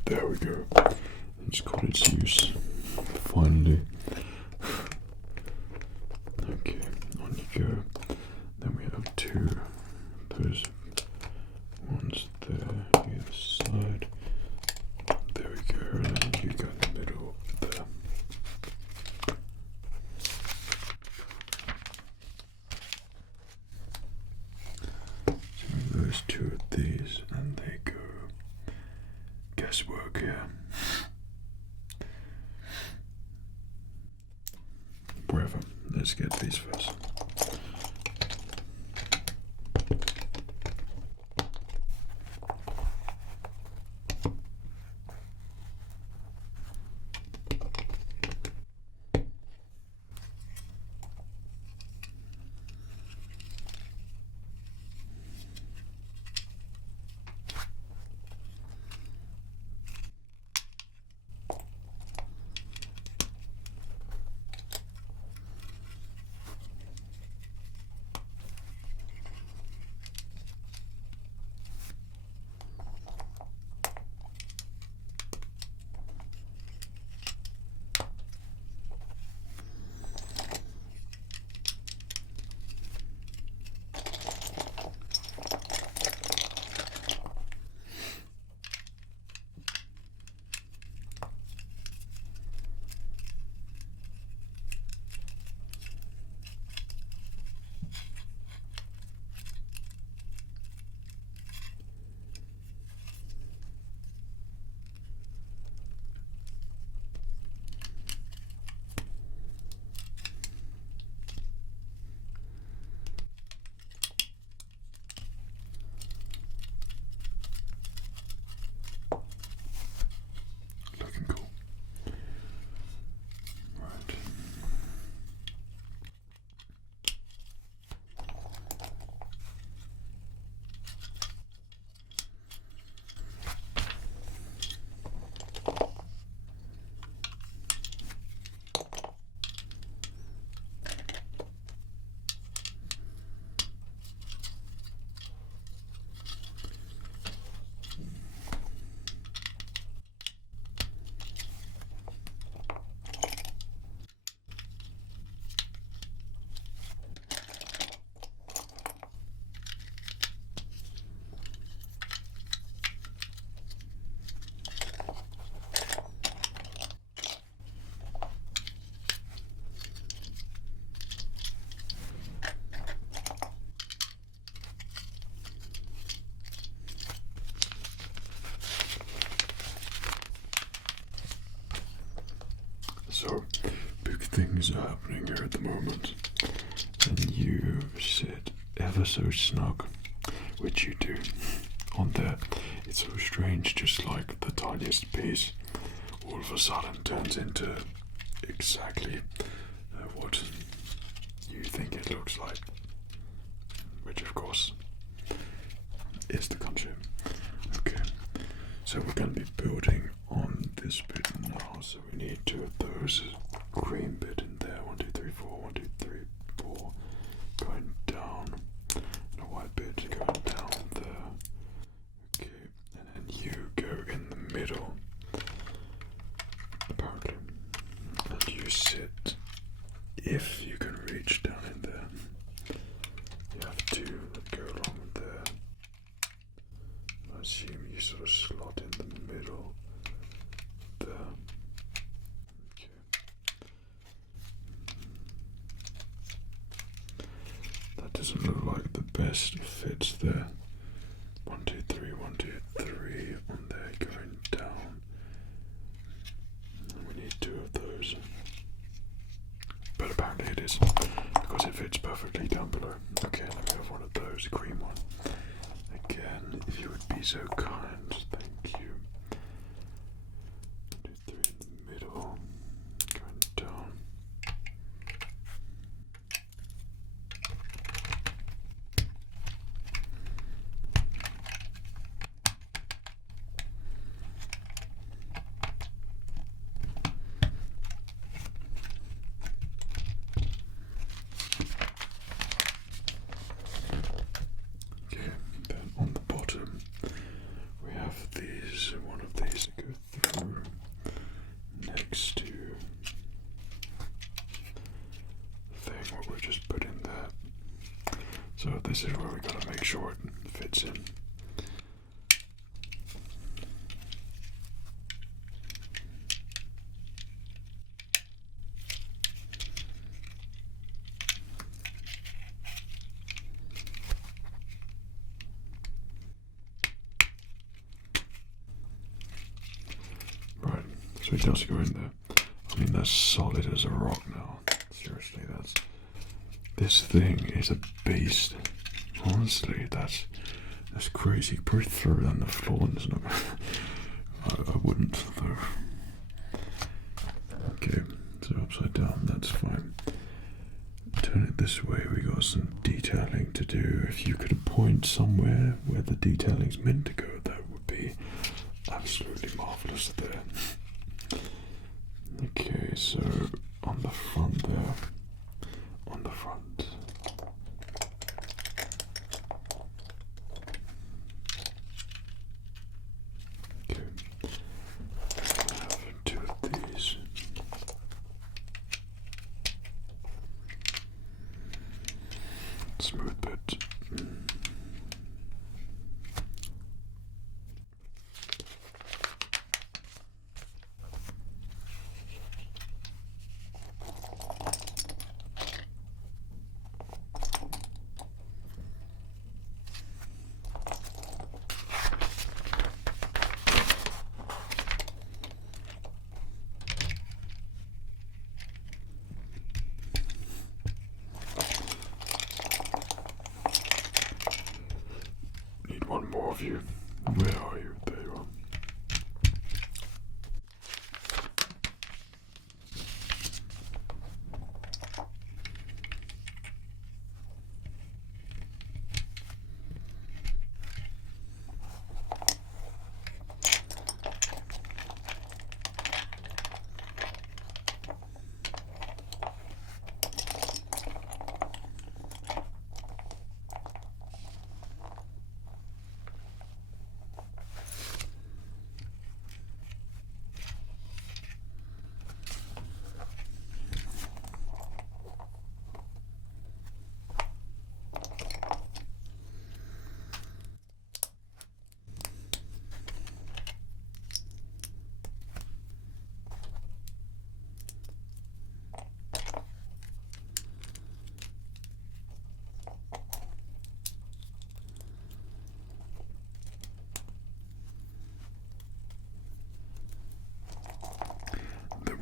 There we go. It's got its use. Finally. Okay, on you go. Then we have two, those ones there, either side. There we go, and you go in the middle there. So those two of these, and they go. Guesswork here. Wherever. Let's get these first. So, big things are happening here at the moment, and you sit ever so snug, which you do, on there. It's so strange, just like the tiniest piece all of a sudden turns into exactly what you think it looks like, which of course is the gunship. Okay, so we're going to be building on this bit now, so we need 2 of those green bit in there, 1, 2, 3, 4, 1, 2, 3, 4, going down, and a white bit going down there. Okay, and then you go in the middle, apparently, and you sit, if you can reach down in there. You have 2 that go along there. I assume you sort of slot in the middle there. Okay. That doesn't look like the best fits there. 1, 2, 3, 1, 2, 3 on there, going down. We need 2 of those. But apparently it is, because it fits perfectly down below. Okay, let me have one of those, a green one. Again, if you would be so kind, thank you. 1, 2, 3 in the middle, going down. Okay, then on the bottom we have these, one of these that go through next to the thing what we just put in there. So this is where we gotta make sure it fits in. Right, so it does go in there. I mean, that's solid as a rock now. Seriously, this thing is a beast. Honestly, that's crazy. You probably throw it on the floor and it's not. I wouldn't though. Okay, so upside down, that's fine. Turn it this way, we got some detailing to do. If you could point somewhere where the detailing's meant to go, that would be absolutely marvellous there. Okay, so on the front there, on the front. Okay, I have 2 of these. Smooth bit.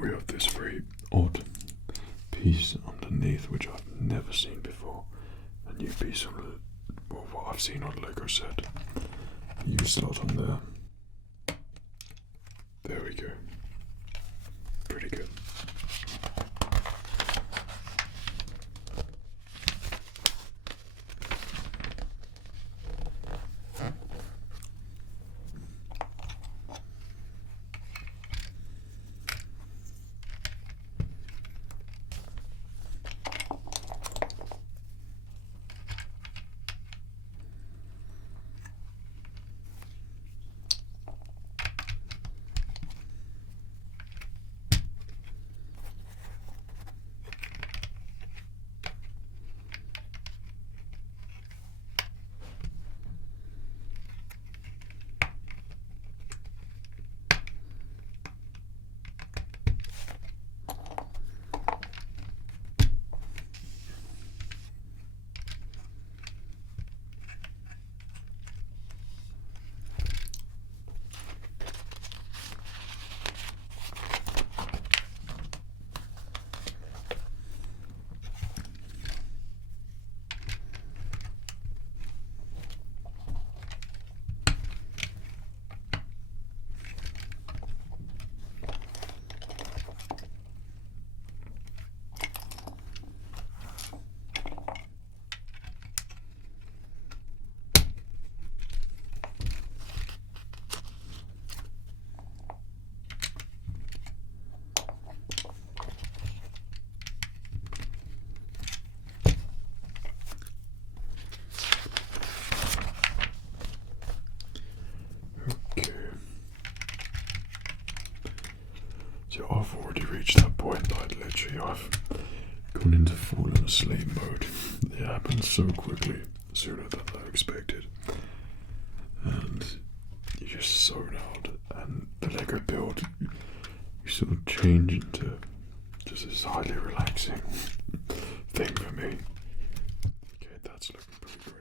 we have this very odd piece underneath, which I've never seen before. A new piece of, well, what I've seen on Lego set. You start on there. There we go. Pretty good. So I've already reached that point, like literally I've gone into fallen asleep mode. It happened so quickly, sooner than I expected. And you just zone out, and the Lego build, you sort of change into just this highly relaxing thing for me. Okay, that's looking pretty great.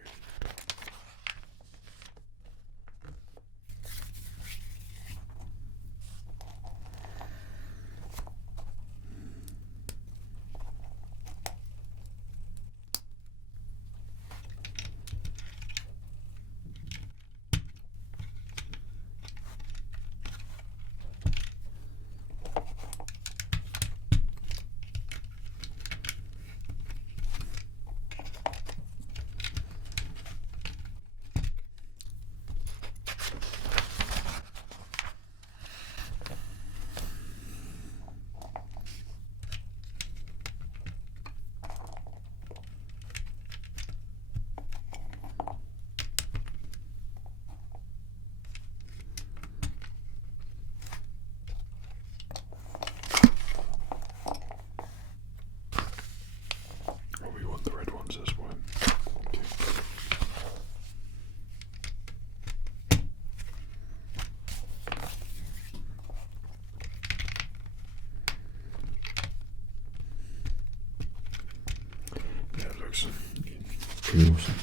Pretty awesome.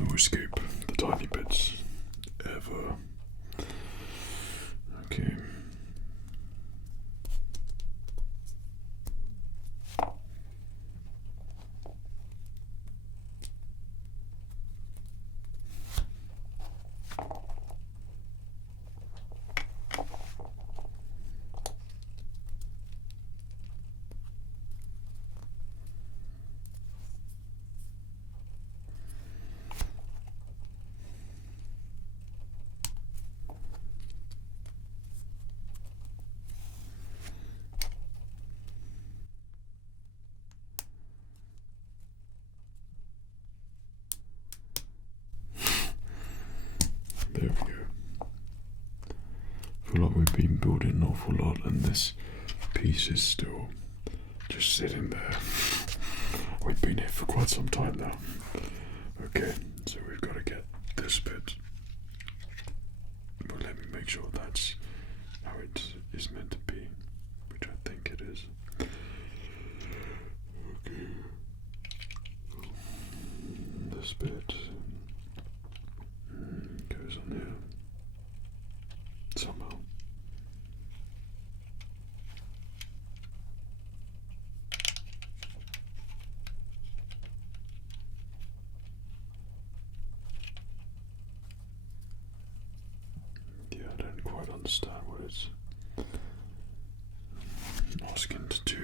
No escape the tiny bits ever. Okay. feel like we've been building an awful lot, and this piece is still just sitting there. We've been here for quite some time now. Okay, so we've got to get this bit. But let me make sure that's how it is meant to be, which I think it is. Okay. This bit goes on here somehow. Yeah, I don't quite understand what it's asking to do.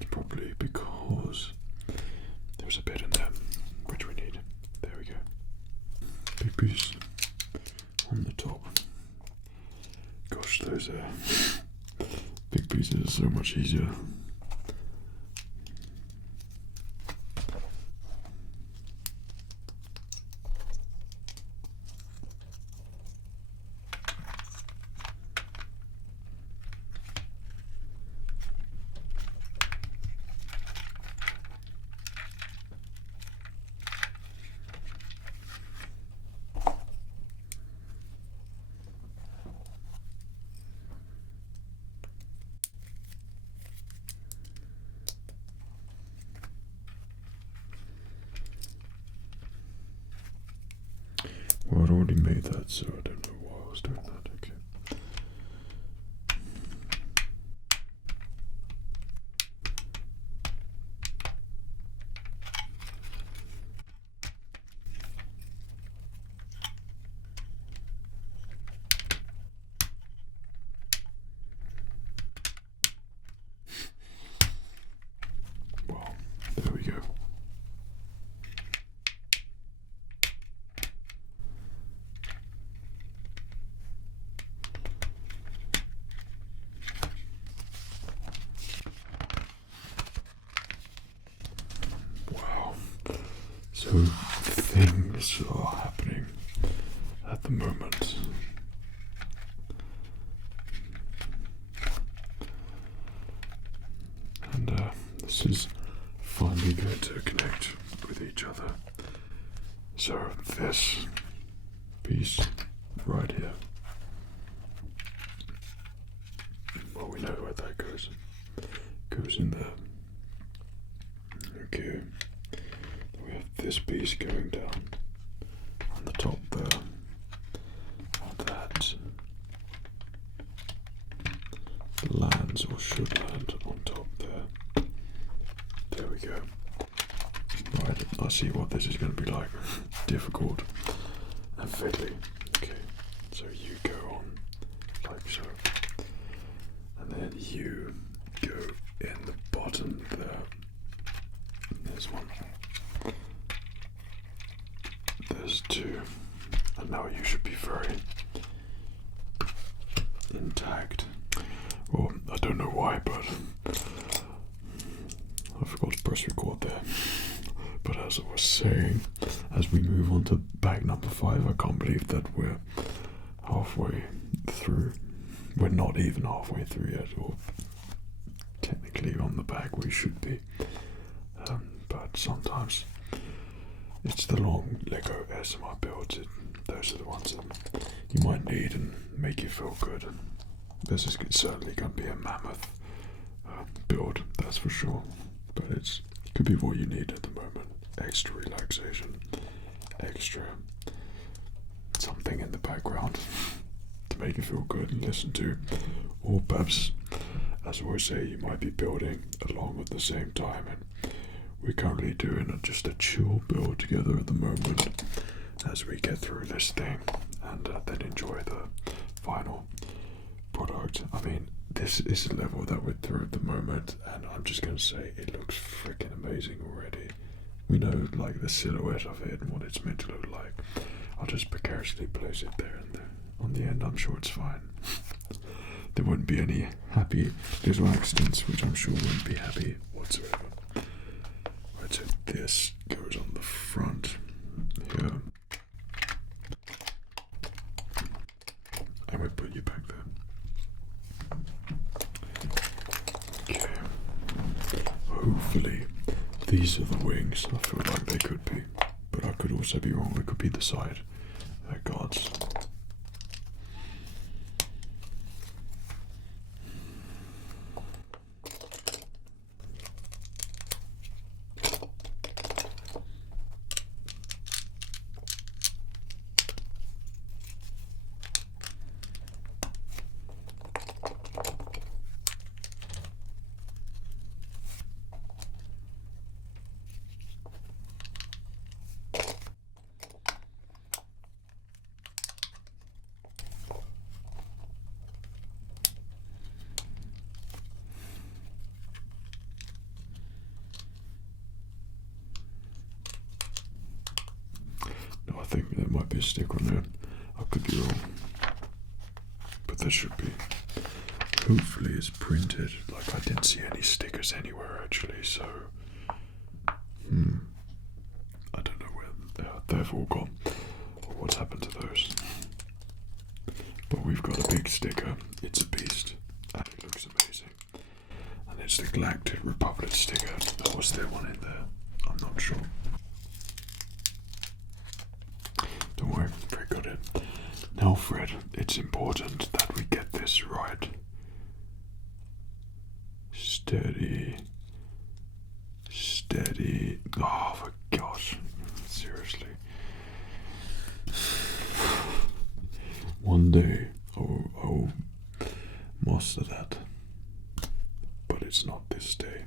It's probably because there's a bit in there which we need. There we go. Big piece on the top. Gosh, those big pieces are so much easier. Well, I'd already made that, so I don't know why I was doing that. Okay. Well, there we go. So things are happening at the moment. And this is finally going to connect with each other. So this piece right here, well, we know where that goes. Goes in there. Okay. We have this piece going down on the top there. And that lands or should land on top there. There we go. Right, I see what this is going to be like. Difficult and fiddly. Okay, so you go on like so. And then you go in the bottom there. There's one. There's two. And now you should be very intact. Well, I don't know why, but I forgot to press record there. But as I was saying, as we move on to bag number 5, I can't believe that we're halfway through. We're not even halfway through yet, or technically on the bag we should be. But sometimes it's the long Lego ASMR builds. Those are the ones that you might need and make you feel good. And this is certainly going to be a mammoth build, that's for sure. But it could be what you need at the moment. Extra relaxation, extra something in the background to make you feel good and listen to. Or perhaps, as I always say, you might be building along at the same time. And we're currently doing just a chill build together at the moment as we get through this thing and then enjoy the final product. I mean, this is a level that we're through at the moment, and I'm just going to say it looks freaking amazing already. We know like the silhouette of it and what it's meant to look like. I'll just precariously place it there, and on the end I'm sure it's fine. There wouldn't be any happy little accidents, which I'm sure wouldn't be happy whatsoever. Right, so this goes on the front These are the wings. I feel like they could be, but I could also be wrong. It could be the side guards. I think there might be a sticker on there. I could be wrong, but there should be. Hopefully it's printed. Like, I didn't see any stickers anywhere actually, so I don't know where they've all gone or what's happened to those. But we've got a big sticker. It's a beast and it looks amazing. And it's the Galactic Republic sticker. Or was there one in there? I'm not sure. Don't worry, we got it. Now, Fred, it's important that we get this right. Steady. Steady. Oh my gosh. Seriously. One day I'll master that. But it's not this day.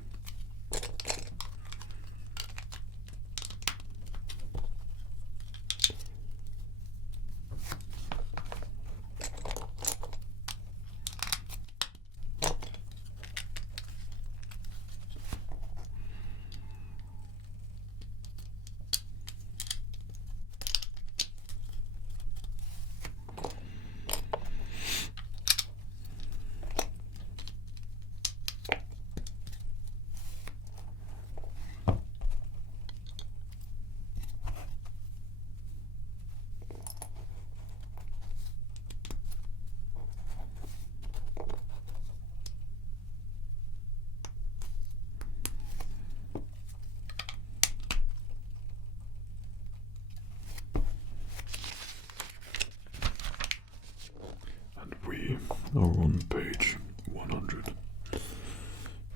We are on page 100.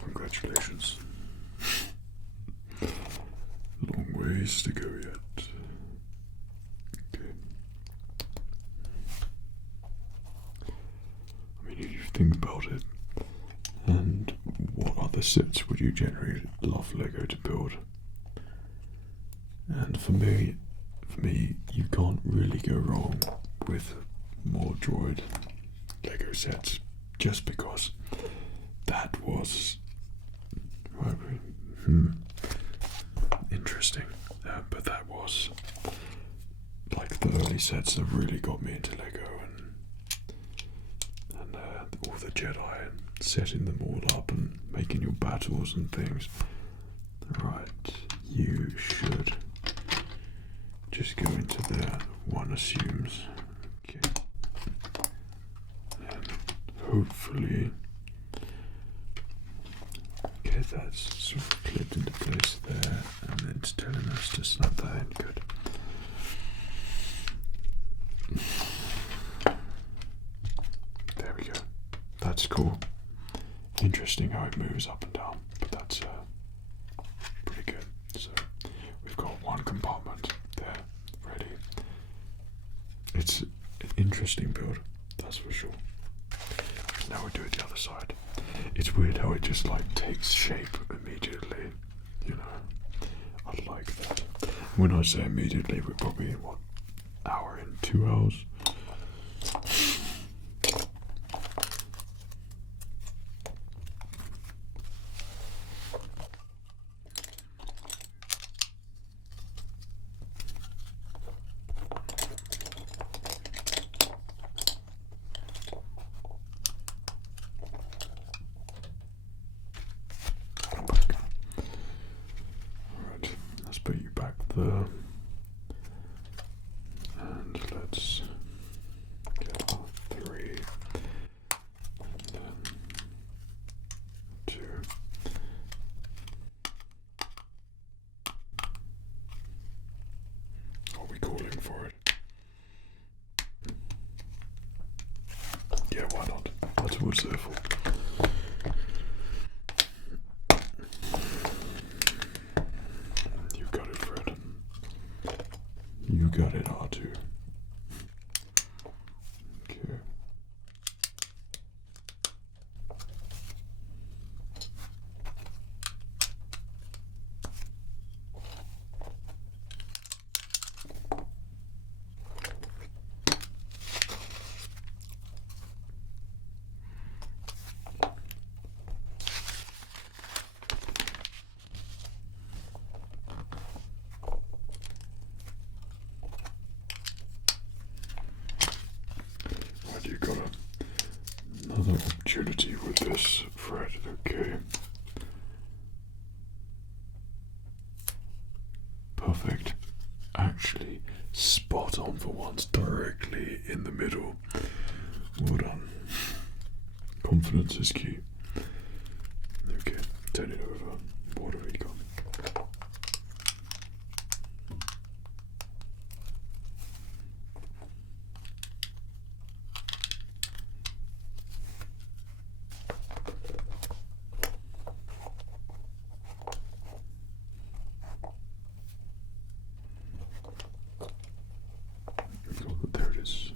Congratulations. Long ways to go yet. Okay. I mean, if you think about it, and what other sets would you generally love Lego to build? And for me, you can't really go wrong with more droid Lego sets, just because that was interesting. But that was like the early sets that really got me into Lego, and all the Jedi and setting them all up and making your battles and things. Right, you should just go into there, one assumes. Okay. And hopefully, okay, that's sort of clipped into place there, and then it's telling us to snap that in. Good. There we go. That's cool. Interesting how it moves up and down, but that's pretty good. So we've got one compartment there ready. It's an interesting build, that's for sure. Now we do it the other side. It's weird how it just like takes shape immediately, you know. I like that. When I say immediately, we're probably in what, hour in 2 hours. Put you back there, and let's what it's there for. You got it, Fred. You got it, R2. Okay. You got another opportunity with this, Fred. Okay. Perfect. Actually, spot on for once, directly in the middle. Well done. Confidence is key. Okay, turn it over. What have we got? There it is.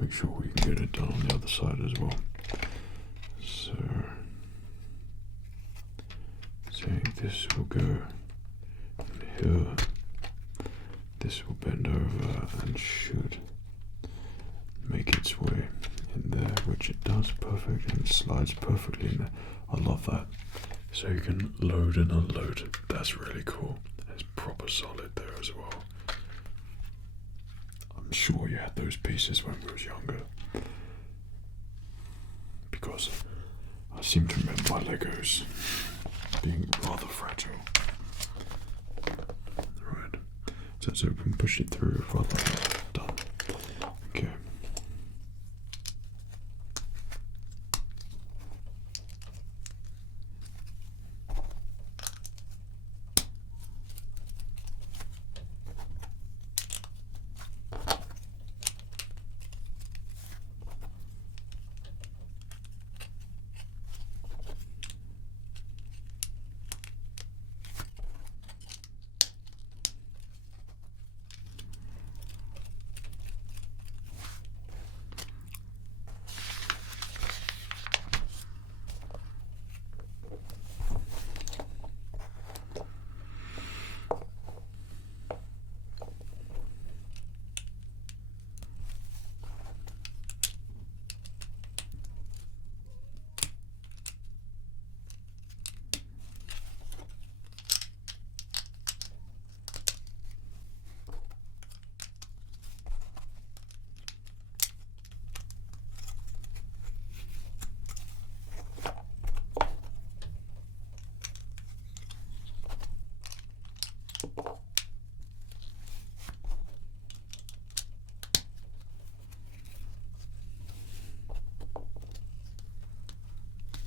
Make sure we can get it done on the other side as well. So this will go in here, this will bend over and should make its way in there, which it does perfect, and it slides perfectly in there. I love that. So you can load and unload. That's really cool. It's proper solid there as well. I'm sure you had those pieces when we was younger, because I seem to remember my Legos being rather fragile. Right, so let's open, push it through, rather done. Okay.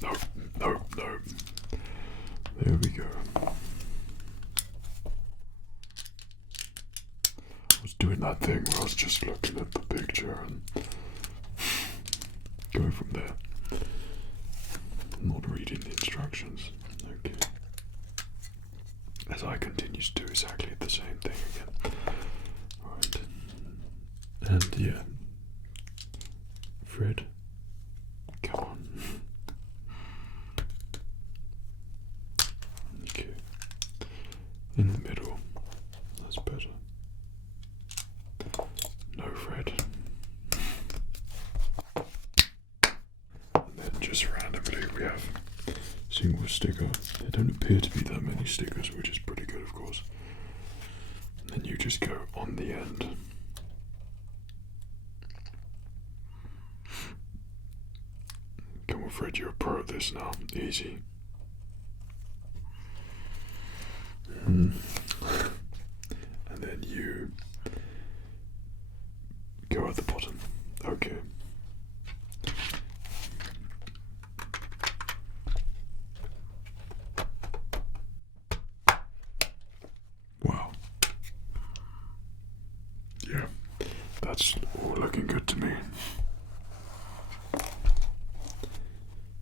No. There we go. I was doing that thing where I was just looking at the picture and going from there. not reading the instructions. Okay. As I continue to do exactly the same thing again. Alright. And yeah. Fred, come on. Okay. In the middle. That's better. No, Fred. And then just randomly we have single sticker. There don't appear to be that many stickers, which is pretty good, of course. And then you just go on the end. Come on, Fred, you're a pro at this now. Easy. And then you go at the bottom. Okay. Wow. Yeah, that's all looking good to me.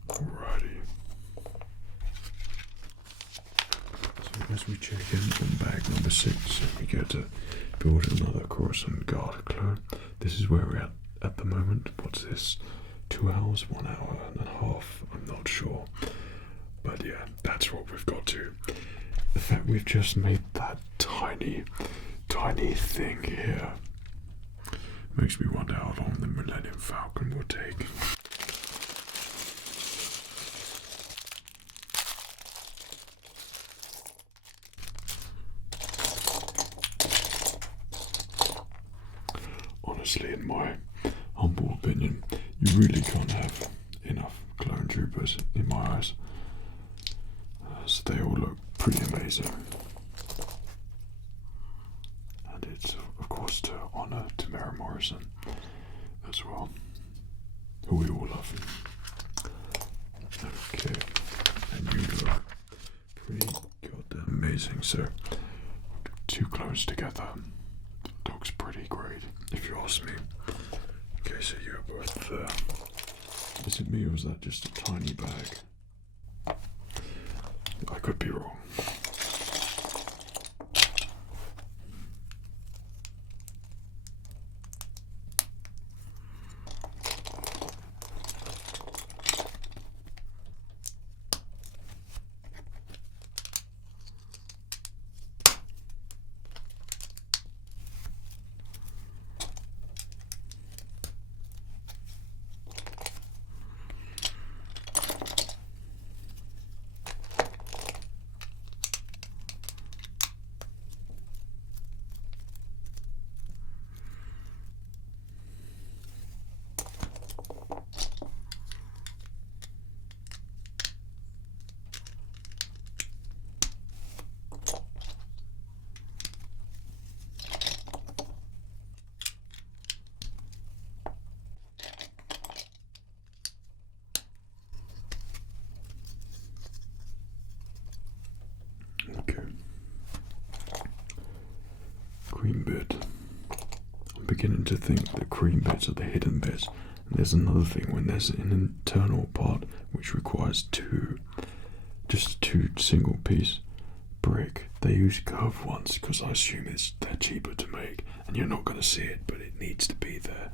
Alrighty. So as we check in on bag number 6, we get to build another Coruscant Guard clone. This is where we're at the moment. What's this? 2 hours, 1 hour and a half? I'm not sure. But yeah, that's what we've got to. The fact we've just made that tiny thing here makes me wonder how long the Millennium Falcon will take. Honestly, in my humble opinion, you really can't have enough clone troopers in my eyes. So they all look pretty amazing. And it's, of course, to honour Tamara Morrison as well, who we all love. Okay, and you look pretty goddamn amazing. So, 2 clones together looks pretty great, if you ask me. Okay, so you're both there. Is it me or is that just a tiny bag? I could be wrong. Okay. Cream bit. I'm beginning to think the cream bits are the hidden bits. And there's another thing when there's an internal part which requires just two single piece brick. They use curved ones because I assume they're cheaper to make and you're not going to see it, but it needs to be there.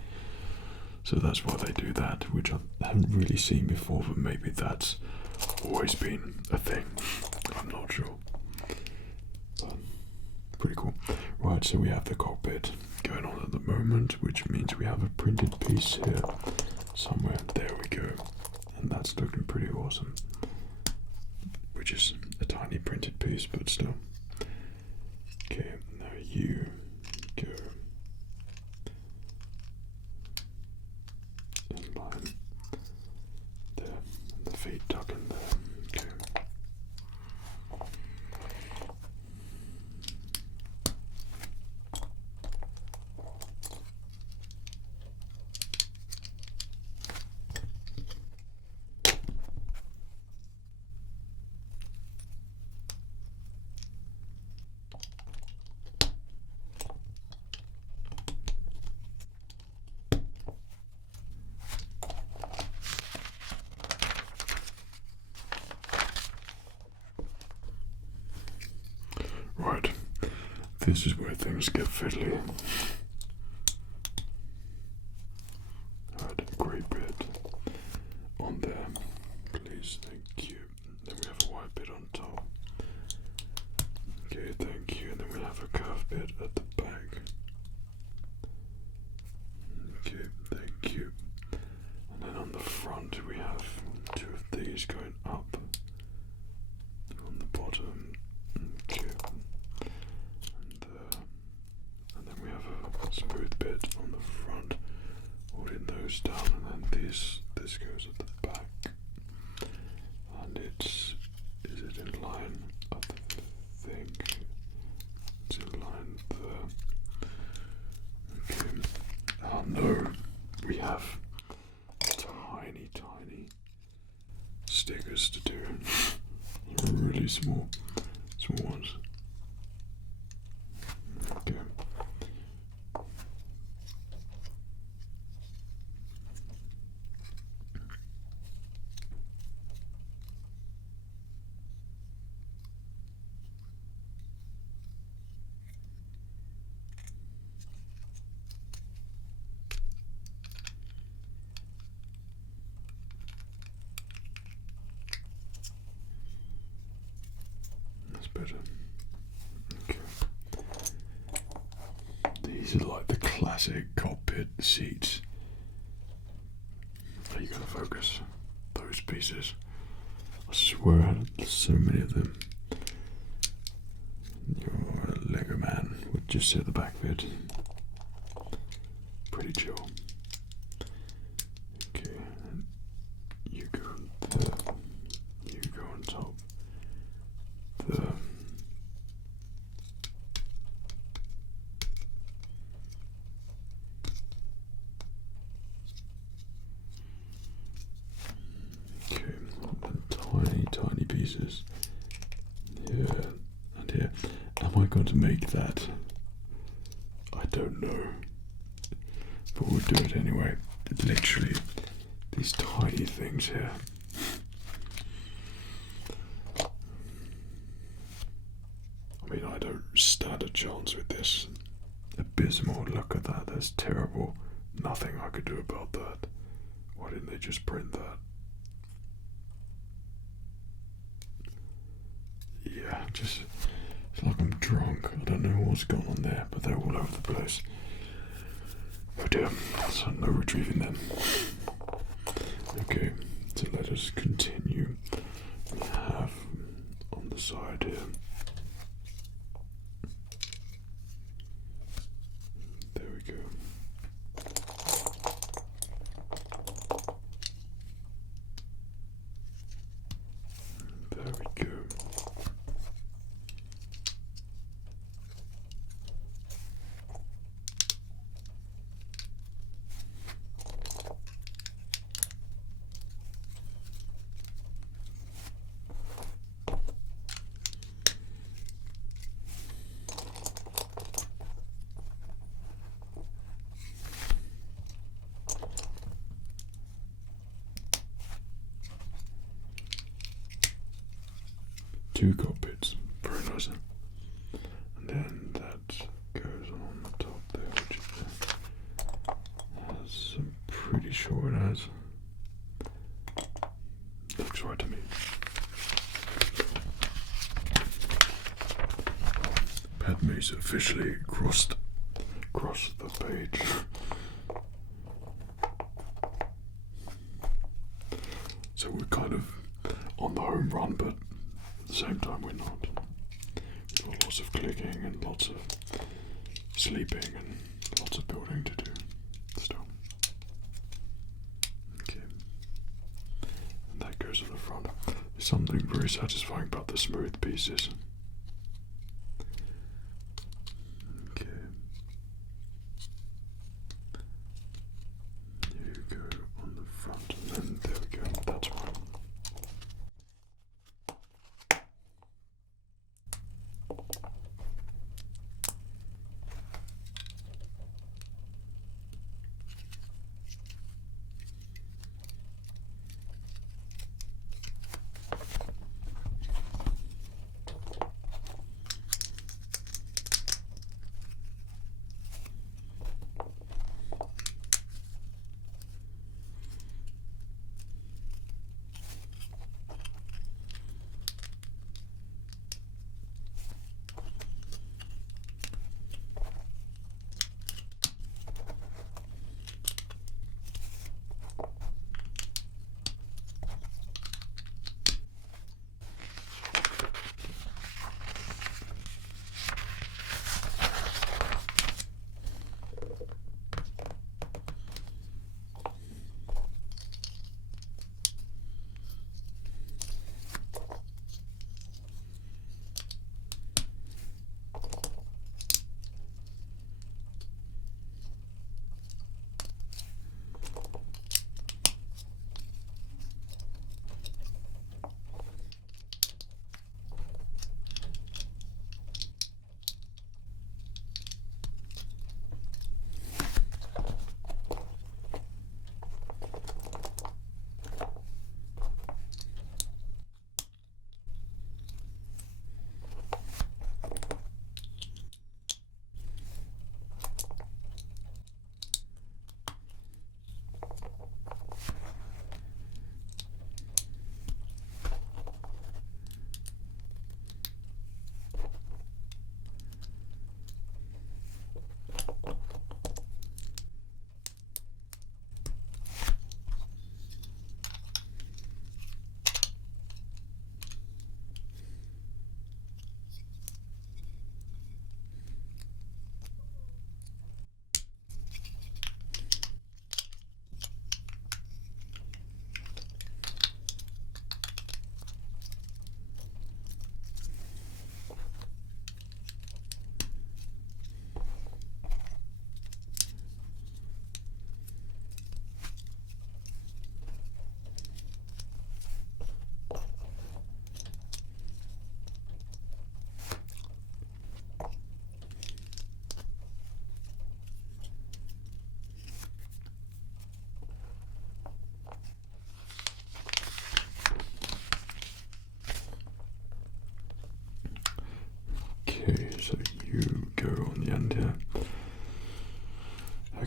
So that's why they do that, which I haven't really seen before, but maybe that's always been a thing. I'm not sure. Pretty cool. Right, so we have the cockpit going on at the moment, which means we have a printed piece here somewhere. There we go. And that's looking pretty awesome. Which is a tiny printed piece, but still. Okay, now you go in line there, and the feet tuck in there. Okay. this is where things get fiddly. Add a grey bit on there, please, thank you. Then we have a white bit on top. Okay, thank you. And then we have a curved bit at the back. Okay, thank you. And then on the front we have two of these going up on the bottom. Okay. And then we have a smooth bit on the front, holding those down, and then this goes at the back. And is it in line? I think it's in line there. Okay. Oh no, we have tiny stickers to do. Really small ones. Okay. That's better. Okay. These are like the classic cockpit seats. Are you gonna focus? Those pieces. I swear there's so many of them. Your Lego man would just sit at the back of it. Pretty chill. Okay, and you go there. You go on top. There. Okay, and tiny pieces here and here. Am I going to make that? I don't know, but we'll do it anyway. Literally, these tiny things here. I mean, I don't stand a chance with this. Abysmal, look at that, that's terrible. Nothing I could do about that. Why didn't they just print that? Yeah, just, it's like I'm drunk. I don't know what's gone on there, but they're all over the place. Oh dear, so no retrieving them. Okay, so let us continue. We have on the side here. There we go. There we go. Two cockpits, very nice. And then that goes on the top there, which has, I'm pretty sure it has. Looks right to me. Padme's officially crossed the page. So we're kind of on the home run, but at the same time we're not. We've got lots of clicking and lots of sleeping and lots of building to do still. Okay. And that goes on the front. There's something very satisfying about the smooth pieces. Okay. There you go on the front, and then there we go, that's right.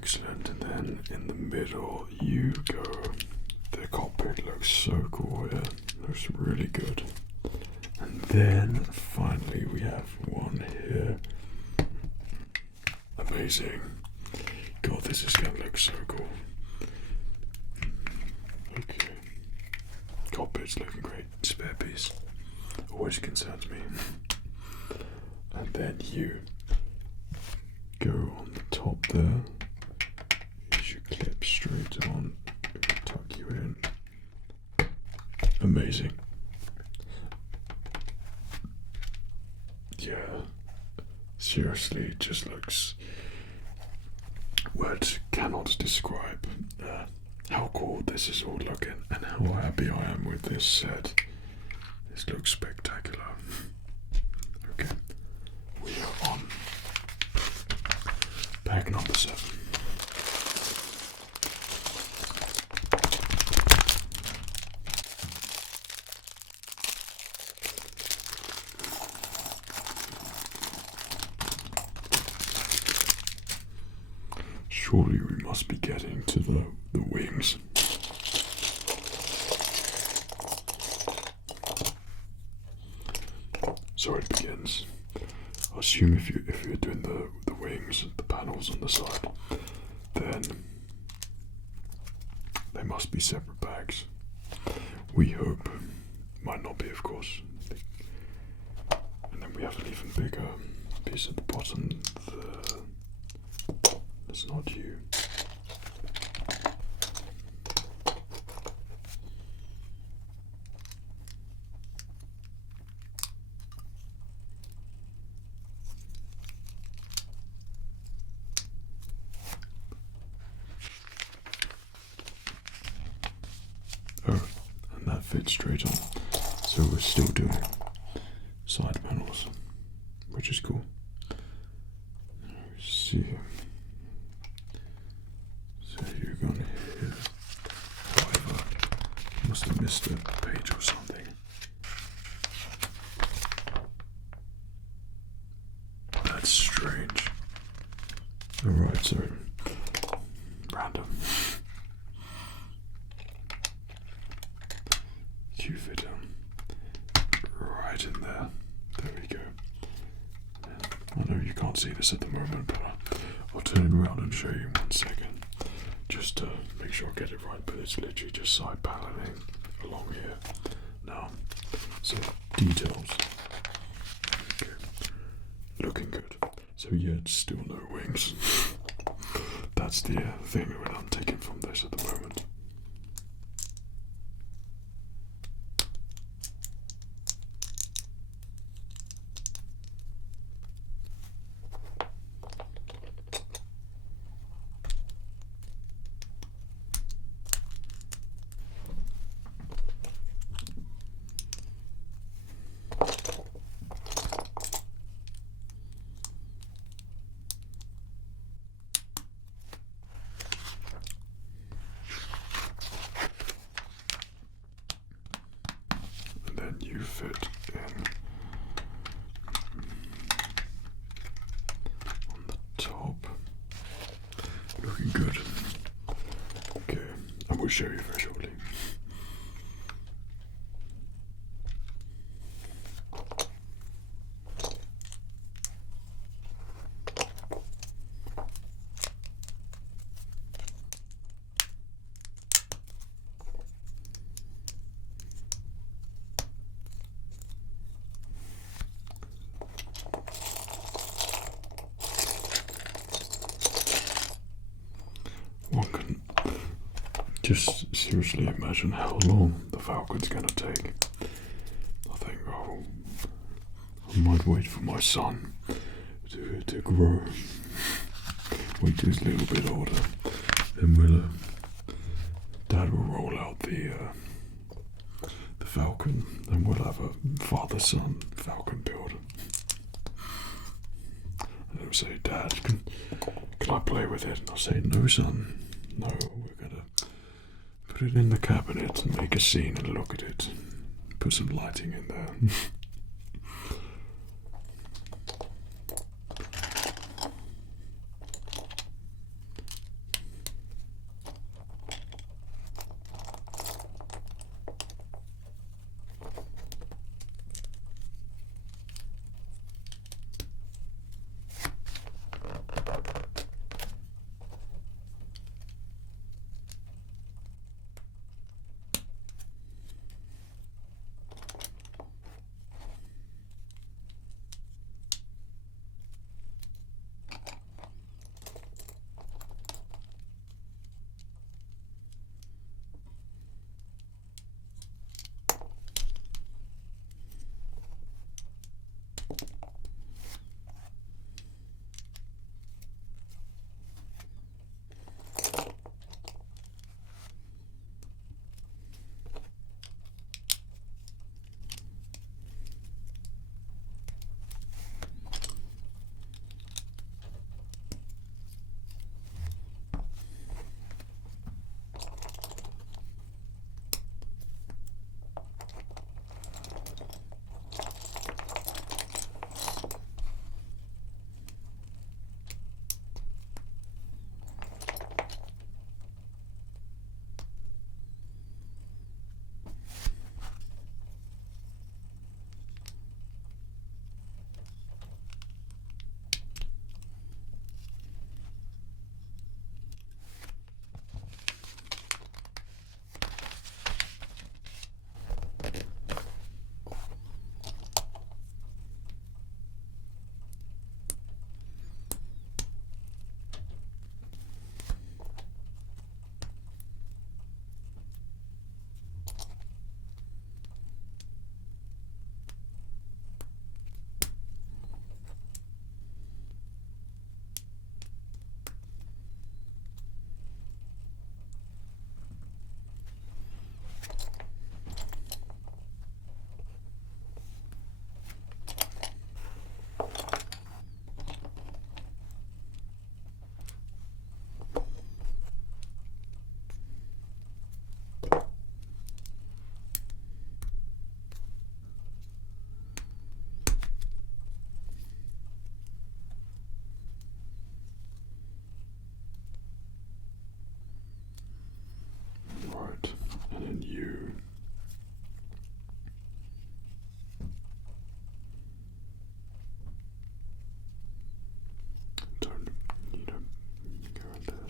Excellent, and then in the middle you go. The cockpit looks so cool here. Looks really good. And then finally we have one here. Amazing. God, this is gonna look so cool. Okay. Cockpit's looking great. Spare piece. Always concerns me. And then you go on the top there. You should clip straight on. Tuck you in. Amazing. Yeah. Seriously, it just looks. Words cannot describe how cool this is all looking and how happy I am with this set. This looks spectacular. Okay, we are on bag number 7. Surely we must be getting to the wings. So it begins. I assume if you're doing the wings, the panels on the side, then they must be separate bags. We hope. Might not be, of course. And then we have an even bigger piece at the bottom. It's not you. Oh, and that fits straight on. So we're still doing side panels, which is cool. Let's see. So you're going here. However, you must have missed a page or something. That's strange. Alright, so random. You fit right in there. There we go. I know you can't see this at the moment, but I'll turn it around and show you in 1 second. Just to make sure I get it right, but it's literally just side paneling along here. Now, so details. Okay. Looking good. So yeah, it's still no wings. That's the thing that I'm taking from this at the moment. You fit in on the top. Looking good. Okay, I will show you very shortly. One can just seriously imagine how long the Falcon's gonna take. I think, oh, I might wait for my son to grow. Wait till he's a little bit older. Then Dad will roll out the Falcon, and we'll have a father-son Falcon build. And he'll say, Dad, can I play with it? And I'll say, no, son. No, we're gonna put it in the cabinet and make a scene and look at it. Put some lighting in there.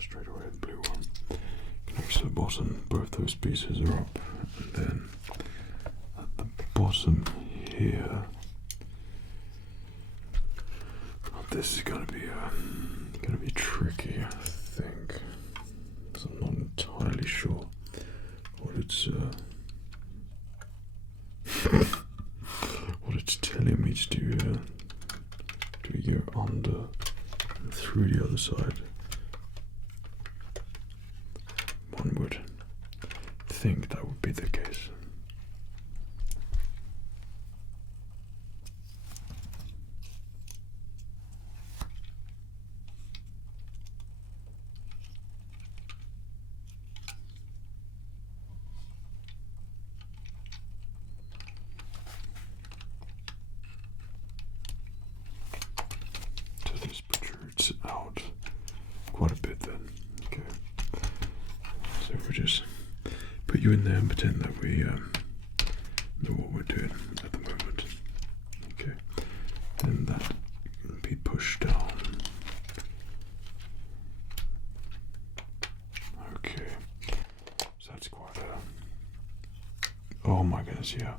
straight away the blue one. Connects to the bottom, both those pieces are up, and then at the bottom here, this is gonna be tricky, I think, because I'm not entirely sure what it's what it's telling me to do here. Do we go under and through the other side? One would think that would be the case. Out quite a bit then. Okay, so we'll just put you in there and pretend that we know what we're doing at the moment. Okay, and that will be pushed down. Okay, so that's quite a, oh my goodness, yeah,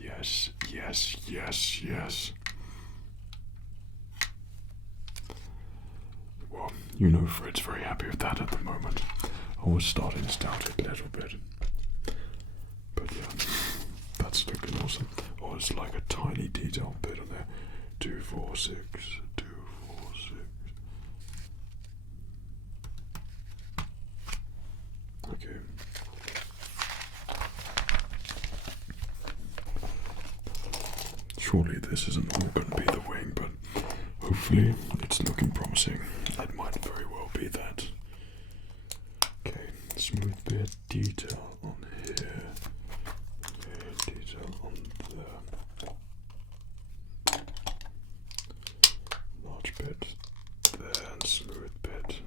yes, yes, yes, yes. Well, you know Fred's very happy with that at the moment. I was starting to doubt it a little bit. But yeah, that's looking awesome. Oh, it's like a tiny detail bit on there. 2, 4, 6, 2, 4, 6. Okay. Surely this isn't all going to be the wing, but hopefully it's looking promising. It might very well be that. Okay, smooth bit, detail on here. Okay, detail on there. Large bit there and smooth bit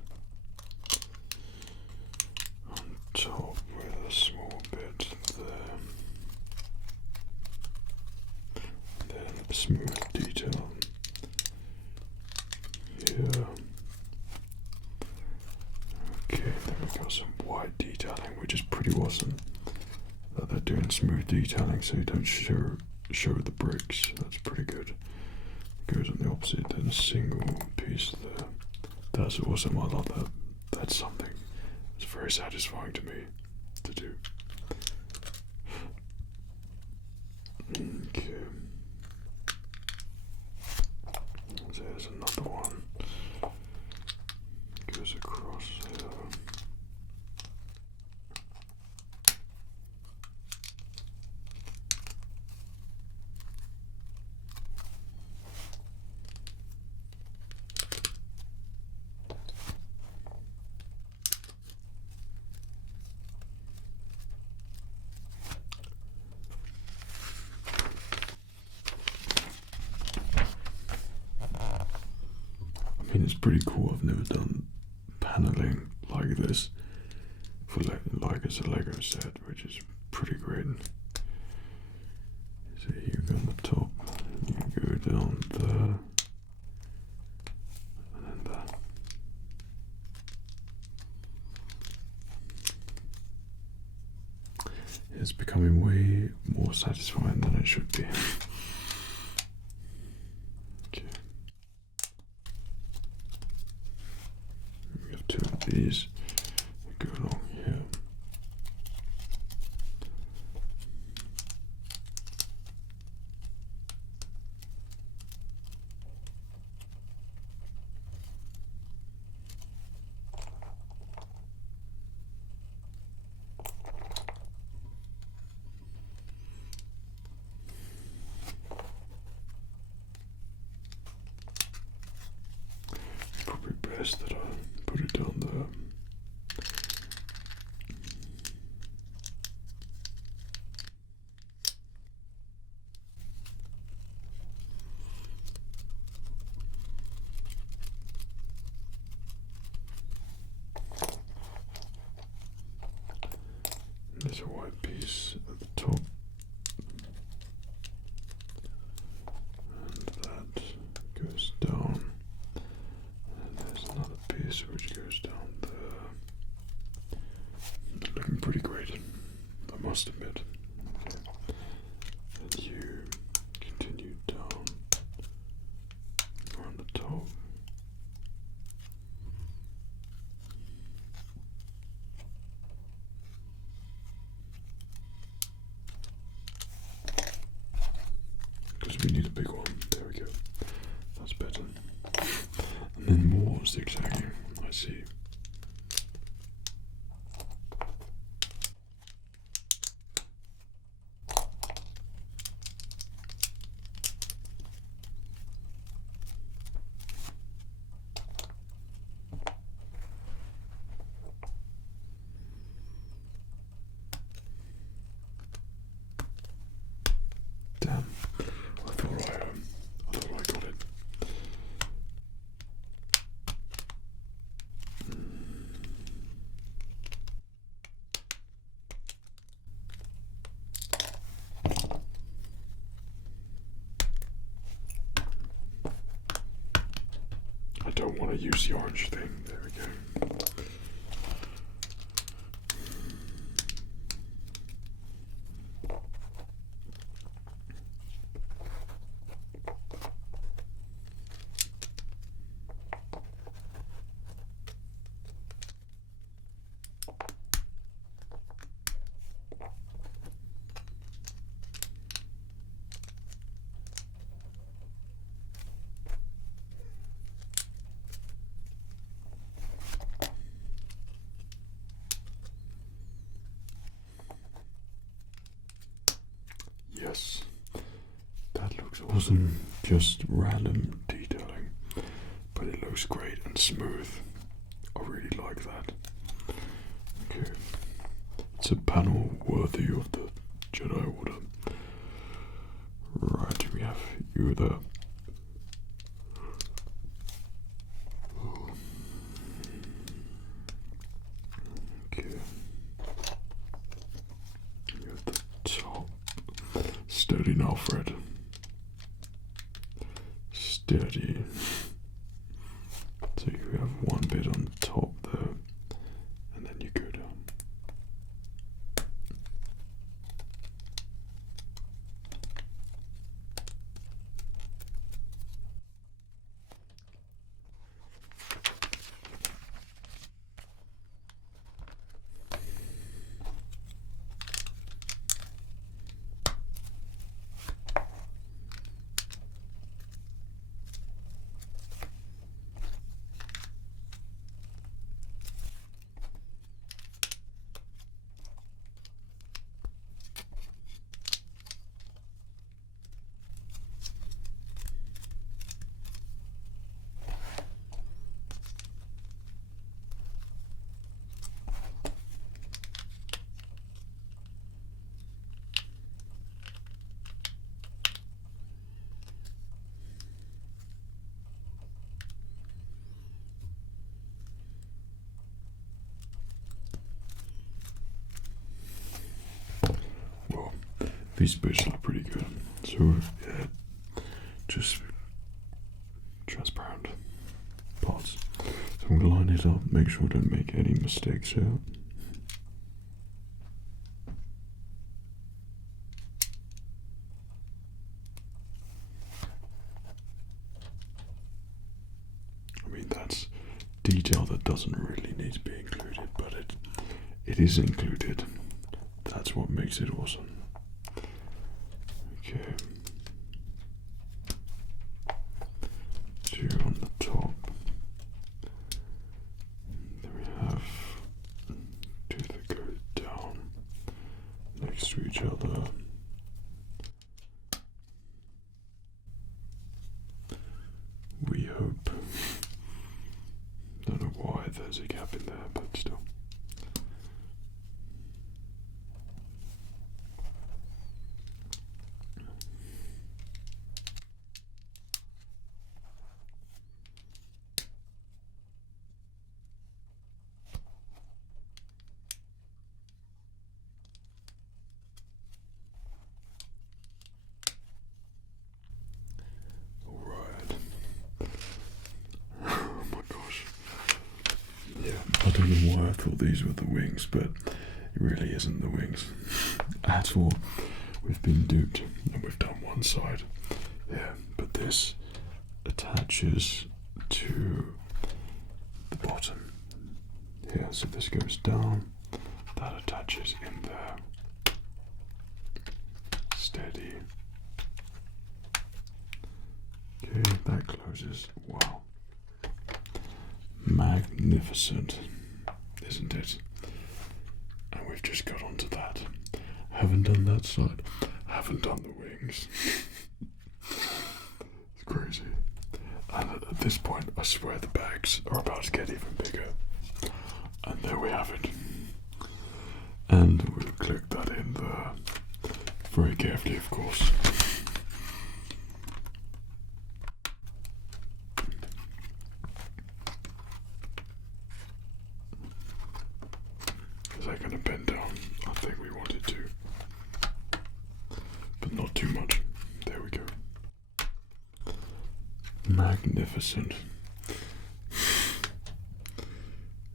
on top with a small bit there. And then smooth detail. Yeah. Okay, there we go. Some wide detailing, which is pretty awesome. That they're doing smooth detailing, so you don't show the bricks. That's pretty good. Goes on the opposite, then a single piece there. That's awesome. I love that. That's something that's very satisfying to me to do. Okay. There's another one. Goes across here. I mean, it's pretty cool. I've never done paneling like this for like as a Lego set, which is pretty great. So you go on the top, you go down there, and then that. It's becoming way more satisfying than it should be. Okay. We have 2 of these that go along here. Probably best that I put it down there. There's a white piece at the top, and that goes down, and there's another piece which goes looking pretty great, I must admit. And you continue down around the top. Because we need a big one. There we go. That's better. And then more zigzagging, I see. Damn, I thought I got it. I don't want to use the orange thing. There we go. Yes, that looks awesome. Just random detailing, but it looks great and smooth. I really like that. Okay, it's a panel worthy of the Jedi Order. Right, we have you there. Okay, you at the top. Steady now, Fred. Steady. So you have one bit on the top there, and then you go down. These bits look pretty good. So yeah, just transparent parts. So I'm gonna line it up, make sure I don't make any mistakes here. I mean, that's detail that doesn't really need to be included, but it is included. That's what makes it awesome. Okay, two on the top. Then we have two that go down next to each other. We hope. Don't know why there's a gap in there, but still. I don't know why I thought these were the wings, but It really isn't the wings at all. We've been duped and we've done one side. Yeah, but this attaches to the bottom here. So this goes down, that attaches in there. Steady. Okay, that closes. Wow. Magnificent, isn't it? And we've just got onto that. Haven't done that side. Haven't done the wings. It's crazy. And at this point, I swear the bags are about to get even bigger. And there we have it. And we'll click that in there very carefully, of course. Is that going to bend down? I think we want it to. But not too much. There we go. Magnificent.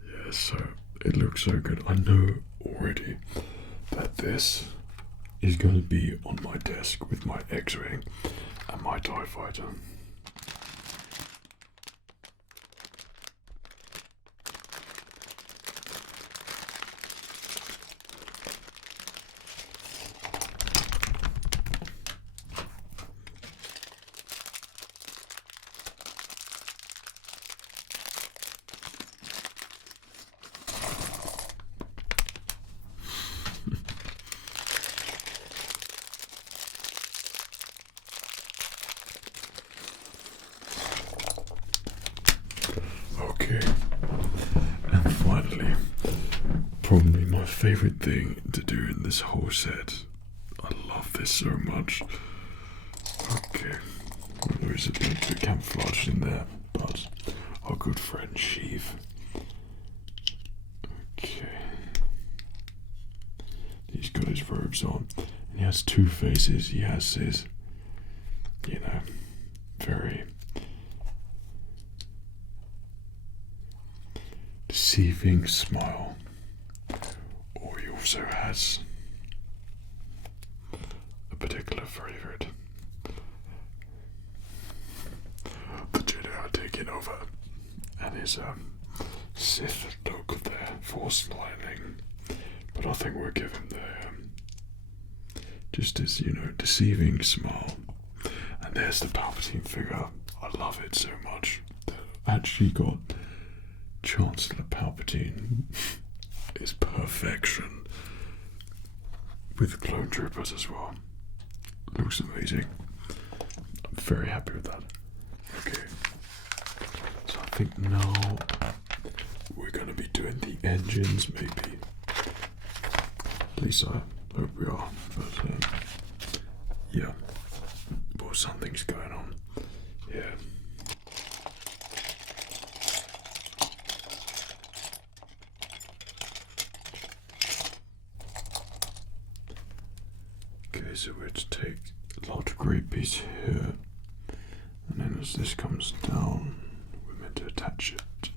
Yeah, so it looks so good. I know already that this is going to be on my desk with my X-Wing and my TIE Fighter. Okay, and finally, probably my favorite thing to do in this whole set. I love this so much. Okay, well, there is a bit of camouflage in there, but our good friend Sheev. Okay, he's got his robes on, and he has two faces. He has his, you know, very deceiving smile, or he also has a particular favorite. The Jedi are taking over, and his Sith look there, force lightning. But I think we'll give him the just his, you know, deceiving smile. And there's the Palpatine figure. I love it so much. Actually got Chancellor Palpatine is perfection with clone troopers as well. Looks amazing. I'm very happy with that. Okay, so I think now we're going to be doing the engines, maybe. At least I hope we are. But yeah, well, something's going on. Yeah. Okay, so we're to take a large grey piece here, and then as this comes down, we're meant to attach it.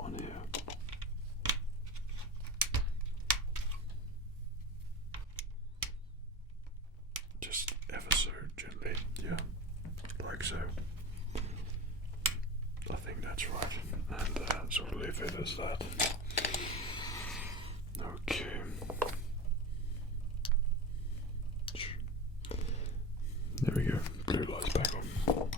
On here. Just ever so gently, yeah, like so. I think that's right, and so we'll leave it as that. Okay. There we go. Blue light's back on.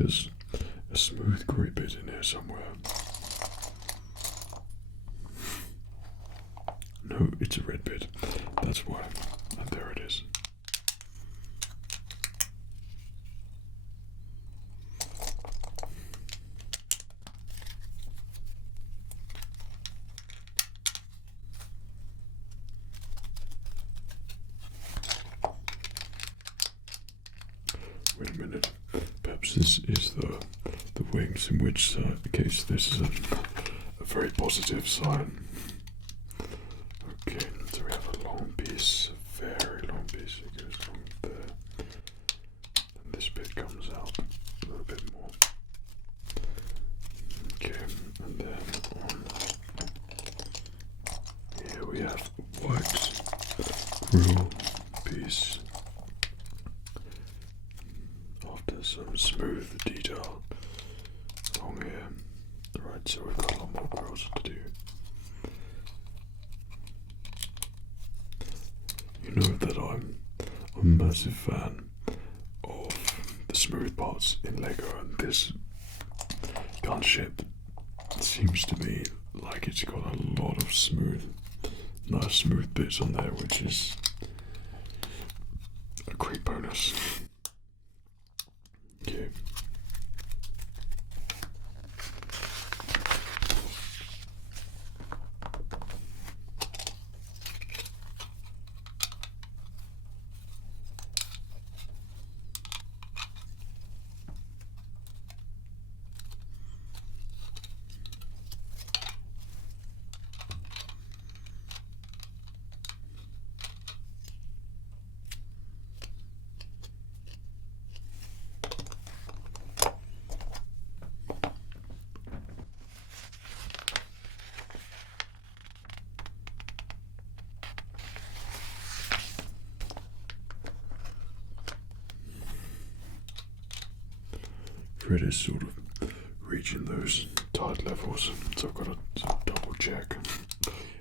there's a smooth grey bit in here somewhere. No, it's a red bit. That's why. And there it is. Wait a minute. Perhaps this is the wings, in which case this is a very positive sign. Okay, so we have a long piece, a very long piece. It goes from there, and this bit comes out a little bit more. Okay, and then on here we have a white real piece. After some smooth detail along here. Right, so we've got a lot more grills to do. You know that I'm a massive fan of the smooth parts in Lego, and this gunship seems to me like it's got a lot of nice smooth bits on there, which is a great bonus. Okay. Fred is sort of reaching those tide levels, so I've got to double check.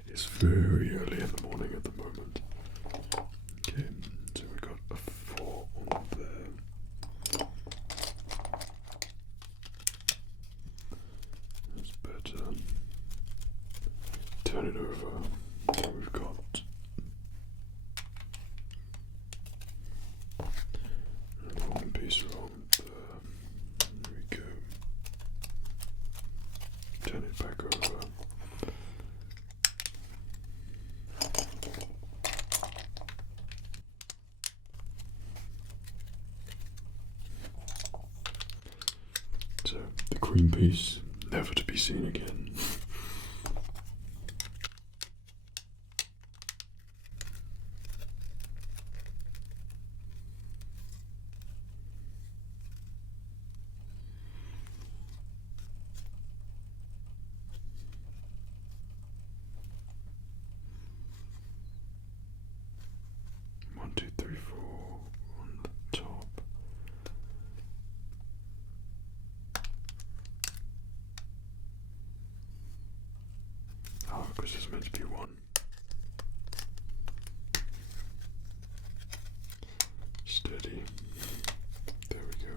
It's very early in the morning at the moment. Okay, so we've got a 4 on there. That's better. Turn it over. We've got a long piece wrong. Turn it back over. So the cream piece, never to be seen again. Because it's meant to be one. Steady. There we go.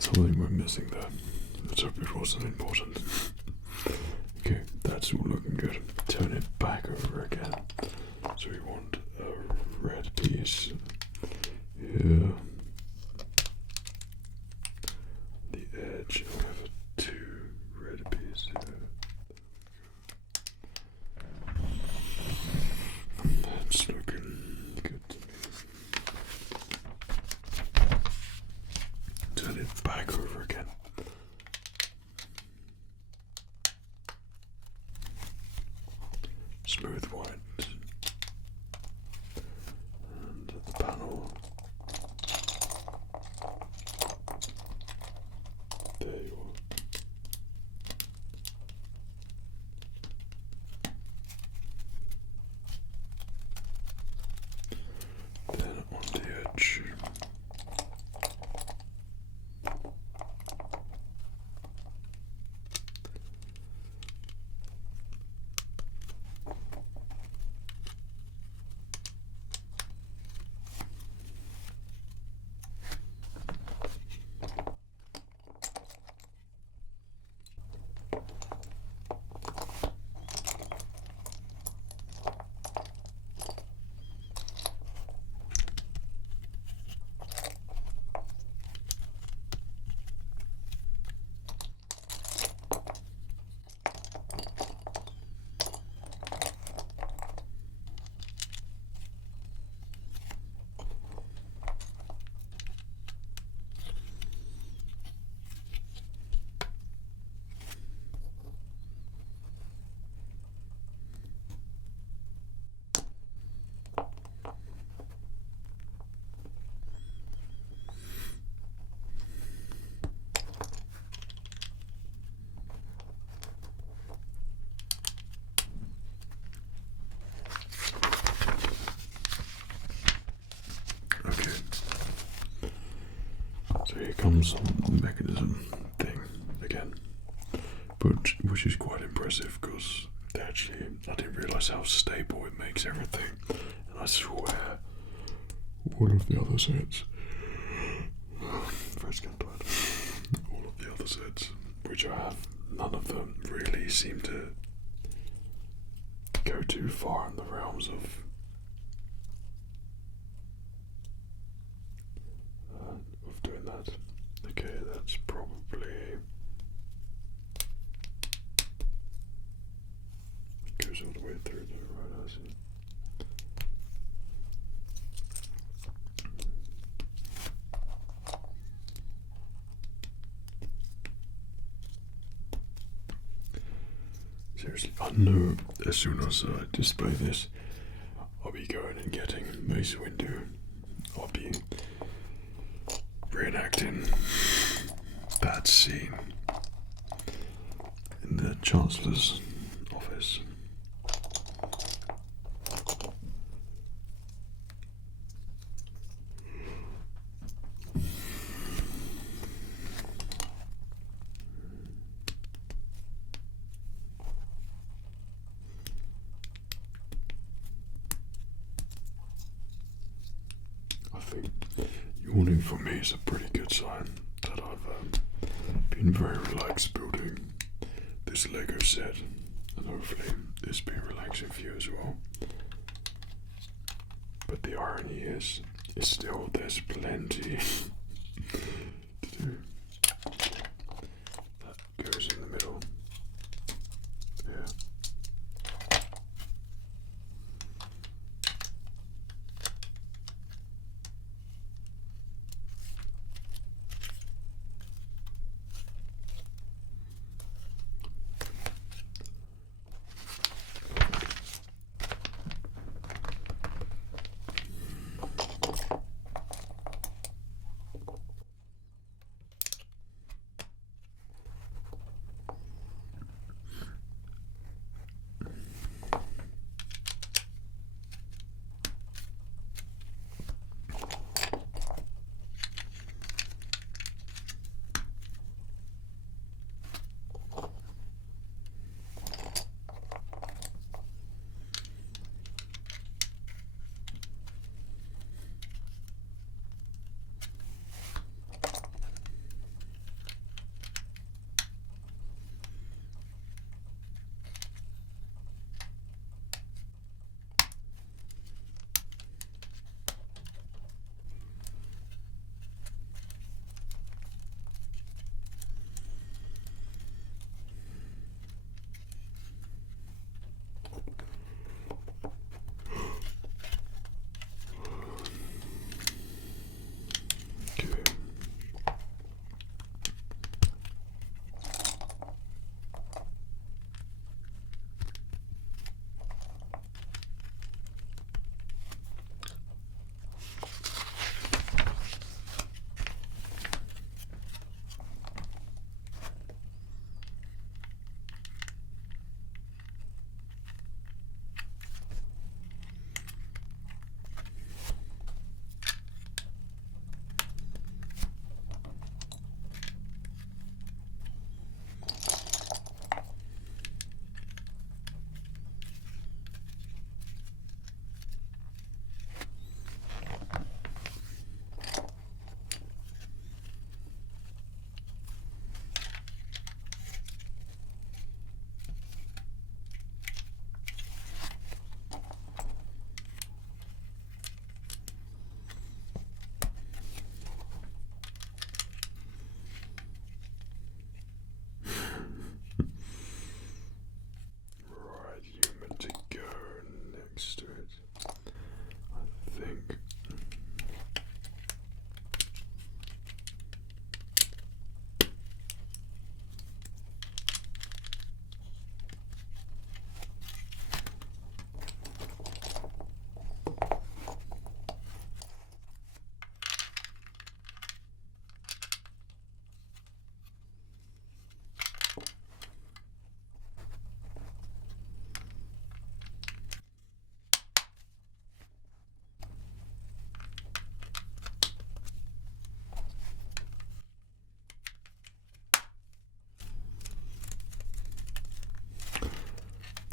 Something we're missing there. Let's hope it wasn't important. Okay, that's all looking good. Turn it back over again. So we want a red piece here. The edge, we have 2 red pieces here. That's looking good to me. Turn it back over again. Smooth white. And the panel. There you are. arms mechanism thing again, but which is quite impressive because actually I didn't realise how stable it makes everything, and I swear all of the other sets, all of the other sets which I have, none of them really seem to go too far in the realms of doing that. Okay, that's probably goes all the way through there, right? I see. Seriously, I know as soon as I display this, I'll be going and getting Mace Windu. I'll be reenacting that scene in the Chancellor's office. I think yawning for me is a pretty good sign that I've been very relaxed building this Lego set, and hopefully it's been relaxing for you as well. But the irony is still there's plenty to do. That goes in the middle. Yeah.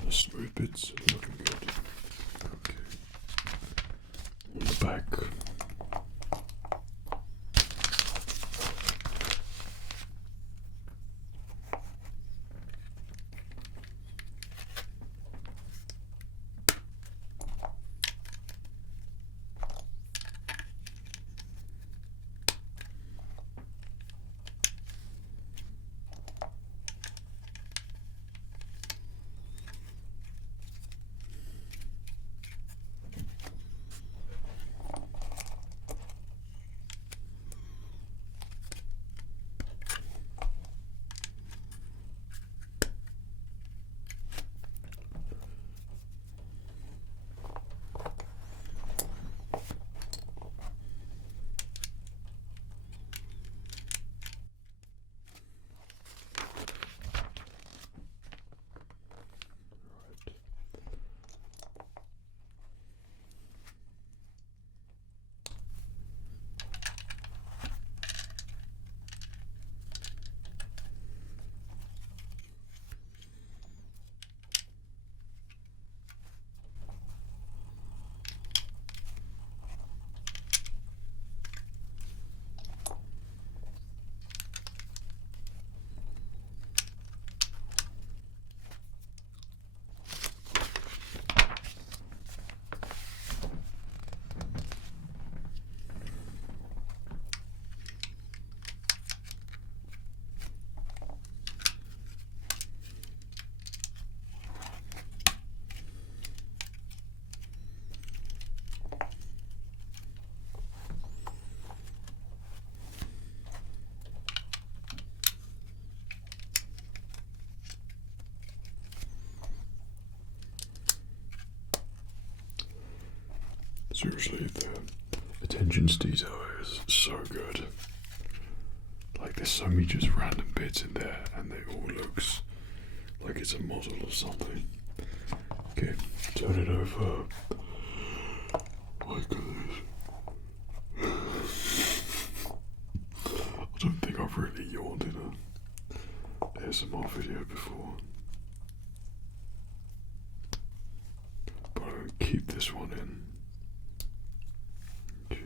The smooth bits are looking good. Okay. On the back. Seriously, the attention to detail is so good. Like, there's so many just random bits in there, and it all looks like it's a model or something. Okay, turn it over. Like this. I don't think I've really yawned in a ASMR video before. But I'll keep this one in. Okay.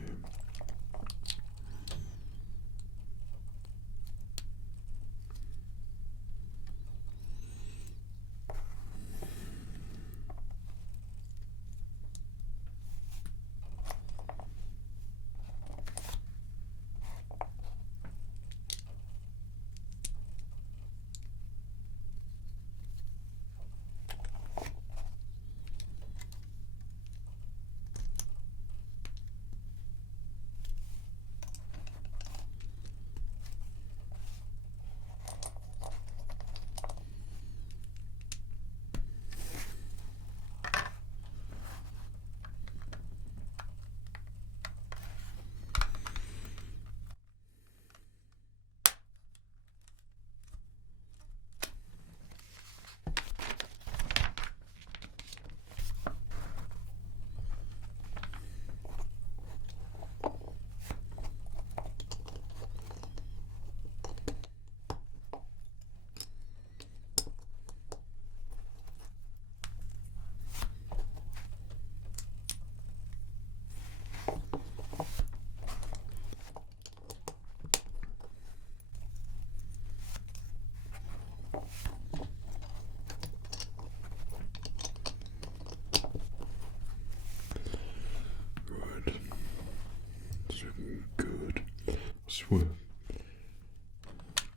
Swear,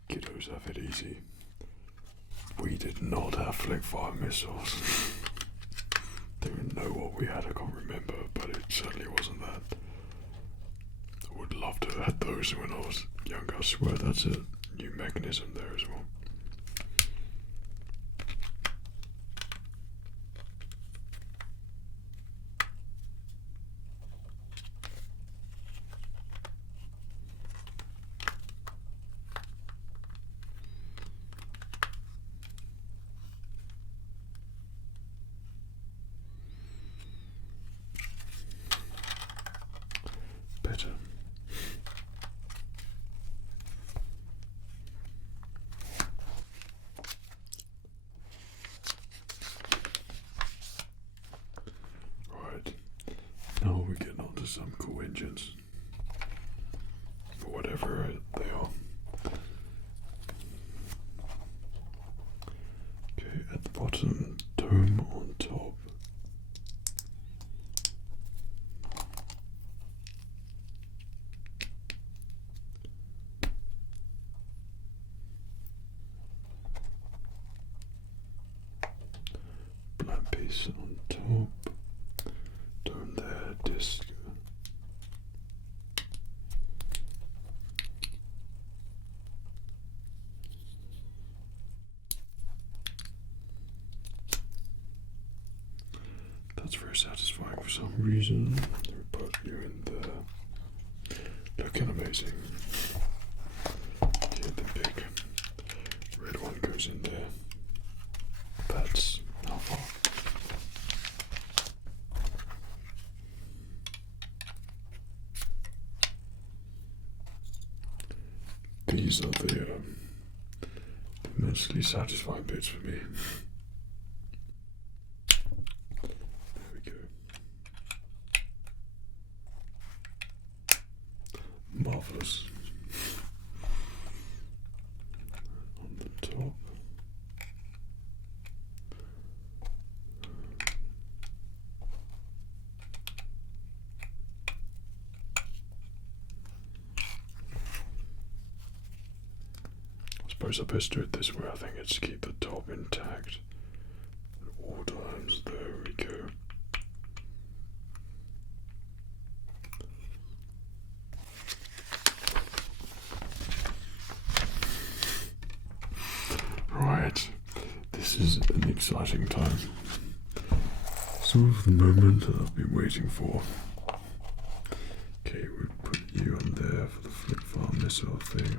kiddos have it easy. We did not have flick fire missiles. Don't know what we had, I can't remember, but it certainly wasn't that. I would love to have had those when I was younger. I swear that's a new mechanism there as well. Better. some cool engines. For whatever they are. Okay, at the bottom, dome on top. Black piece on top. Dome there, disc. That's very satisfying for some reason. We put you in there. Looking amazing. Okay, the big red one goes in there. That's how far. These are the mostly satisfying bits for me. There we go. Marvelous. On the top. I suppose I best do it this way. I think it's keep the top intact at all times. There we go. Right, this is an exciting time. Sort of the moment that I've been waiting for. Okay, we put you on there for the flip farm missile thing.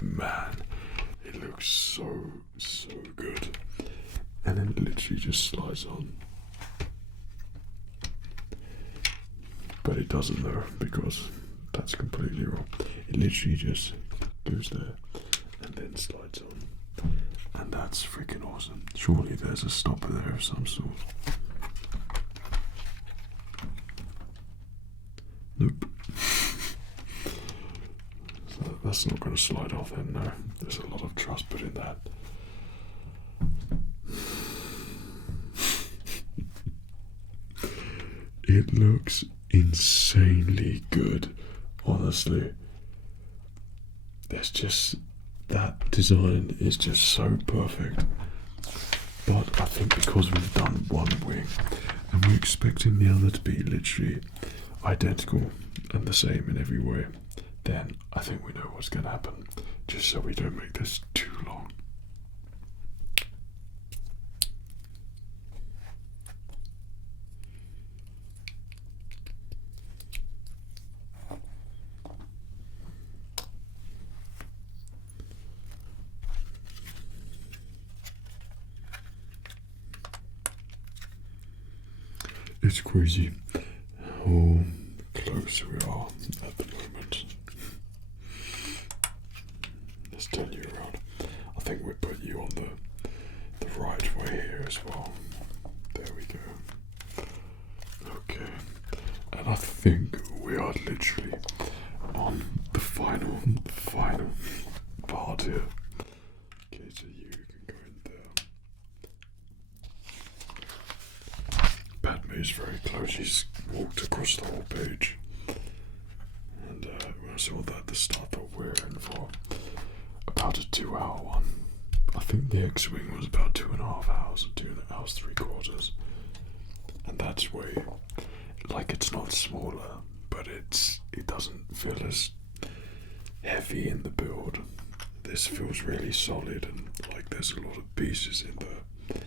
Man, it looks so good. And then it literally just slides on. But it doesn't though, because that's completely wrong. It literally just goes there and then slides on. And that's freaking awesome. Surely there's a stopper there of some sort. Nope. That's not going to slide off then, no. There's a lot of trust put in that. It looks insanely good, honestly. There's just, that design is just so perfect. But I think because we've done one wing and we're expecting the other to be literally identical and the same in every way, then I think we know what's going to happen, just so we don't make this too long. It's crazy how close we are at the moment. Let's turn you around. I think we put you on the right way here as well. There we go. Okay. And I think we are literally on the final part here. Okay, so you can go in there. Padme is very close. She's walked across the whole page. And when I saw that at the start, that we're in for about a 2-hour one. I think the X-Wing was about 2.5 hours, or 2 hours 3/4. And that's way, like, it's not smaller, but it doesn't feel as heavy in the build. This feels really solid and like there's a lot of pieces in there,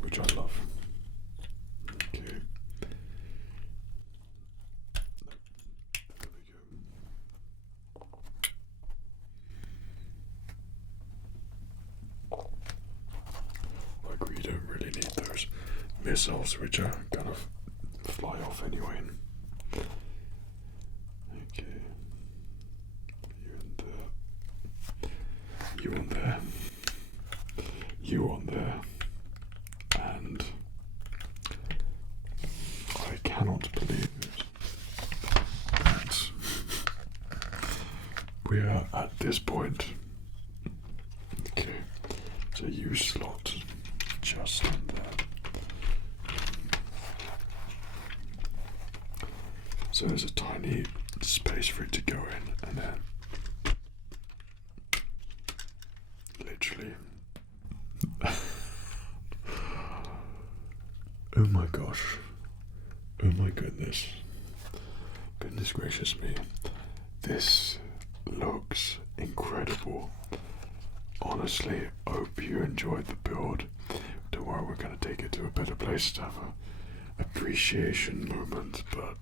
which I love. Okay. There we go. Like, we don't really need those missiles, which are kind of fly off anyway. Okay. You in there. on there, and I cannot believe it. That we are at this point. Okay, so U slot just in there. So there's a tiny space for it to go in, and then literally. Oh my gosh. Oh my goodness. Goodness gracious me. This looks incredible. Honestly, I hope you enjoyed the build. Don't worry, we're going to take it to a better place to have an appreciation moment, but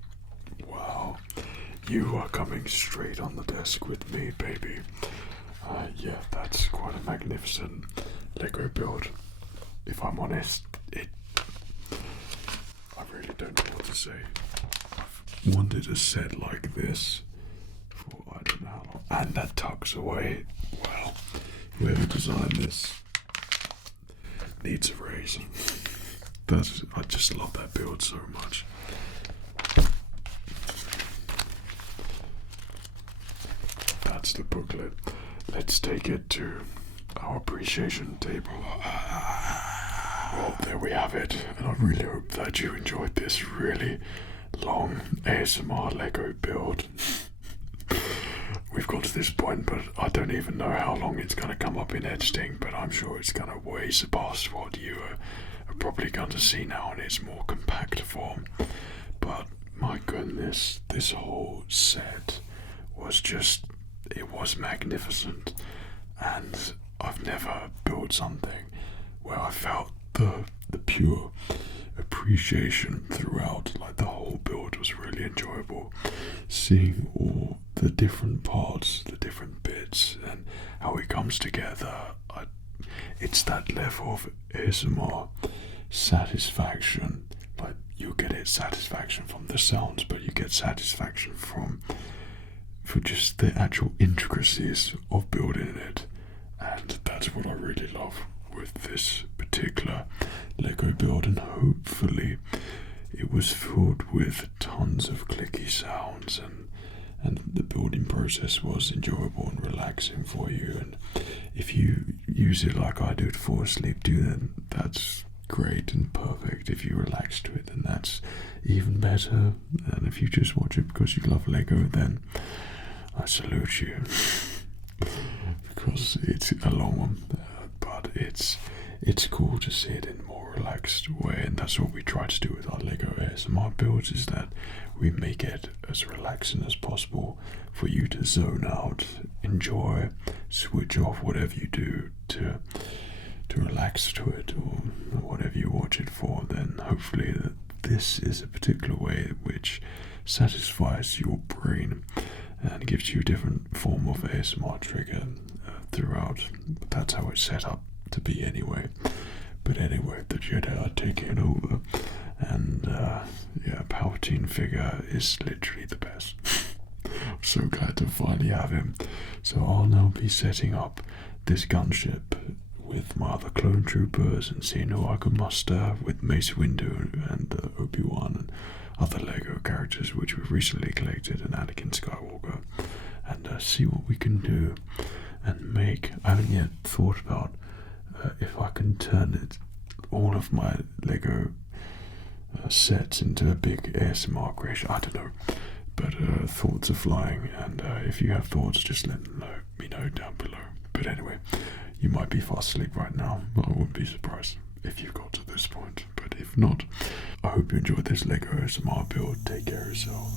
wow. You are coming straight on the desk with me, baby. Yeah, that's quite a magnificent Lego build. If I'm honest, I really don't know what to say. I've wanted a set like this for I don't know how long. And that tucks away. Wow. Whoever designed this needs a raise. I just love that build so much. That's the booklet. Let's take it to our appreciation table. Well, there we have it, and I really hope that you enjoyed this really long ASMR Lego build. We've got to this point, but I don't even know how long it's going to come up in editing, but I'm sure it's going to way surpass what you are probably going to see now in its more compact form. But my goodness, this whole set was just, it was magnificent, and I've never built something where I felt the pure appreciation throughout. Like, the whole build was really enjoyable. Seeing all the different parts, the different bits, and how it comes together. It's that level of ASMR satisfaction. Like, you get satisfaction from the sounds, but you get satisfaction for just the actual intricacies of building it. And that's what I really love with this particular Lego build, and hopefully it was filled with tons of clicky sounds, and the building process was enjoyable and relaxing for you. And if you use it like I do to fall asleep to, then that's great and perfect. If you relax to it, then that's even better. And if you just watch it because you love Lego, then I salute you. Because it's a long one, but it's cool to see it in a more relaxed way, and that's what we try to do with our Lego ASMR builds, is that we make it as relaxing as possible for you to zone out, enjoy, switch off whatever you do to relax to it, or whatever you watch it for. Then hopefully this is a particular way which satisfies your brain and gives you a different form of ASMR trigger throughout. That's how it's set up to be anyway. But anyway, the Jedi are taking over, and yeah, Palpatine figure is literally the best. I'm so glad to finally have him. So I'll now be setting up this gunship with my other clone troopers and seeing who I can muster with Mace Windu and Obi-Wan and other Lego characters which we've recently collected, and Anakin Skywalker, and see what we can do and make. I haven't yet thought about if I can turn all of my Lego sets into a big ASMR creation. I don't know, but thoughts are flying, and if you have thoughts, just let me know down below. But anyway, you might be fast asleep right now, but I wouldn't be surprised if you got to this point. But if not, I hope you enjoyed this Lego ASMR build. Take care of yourself.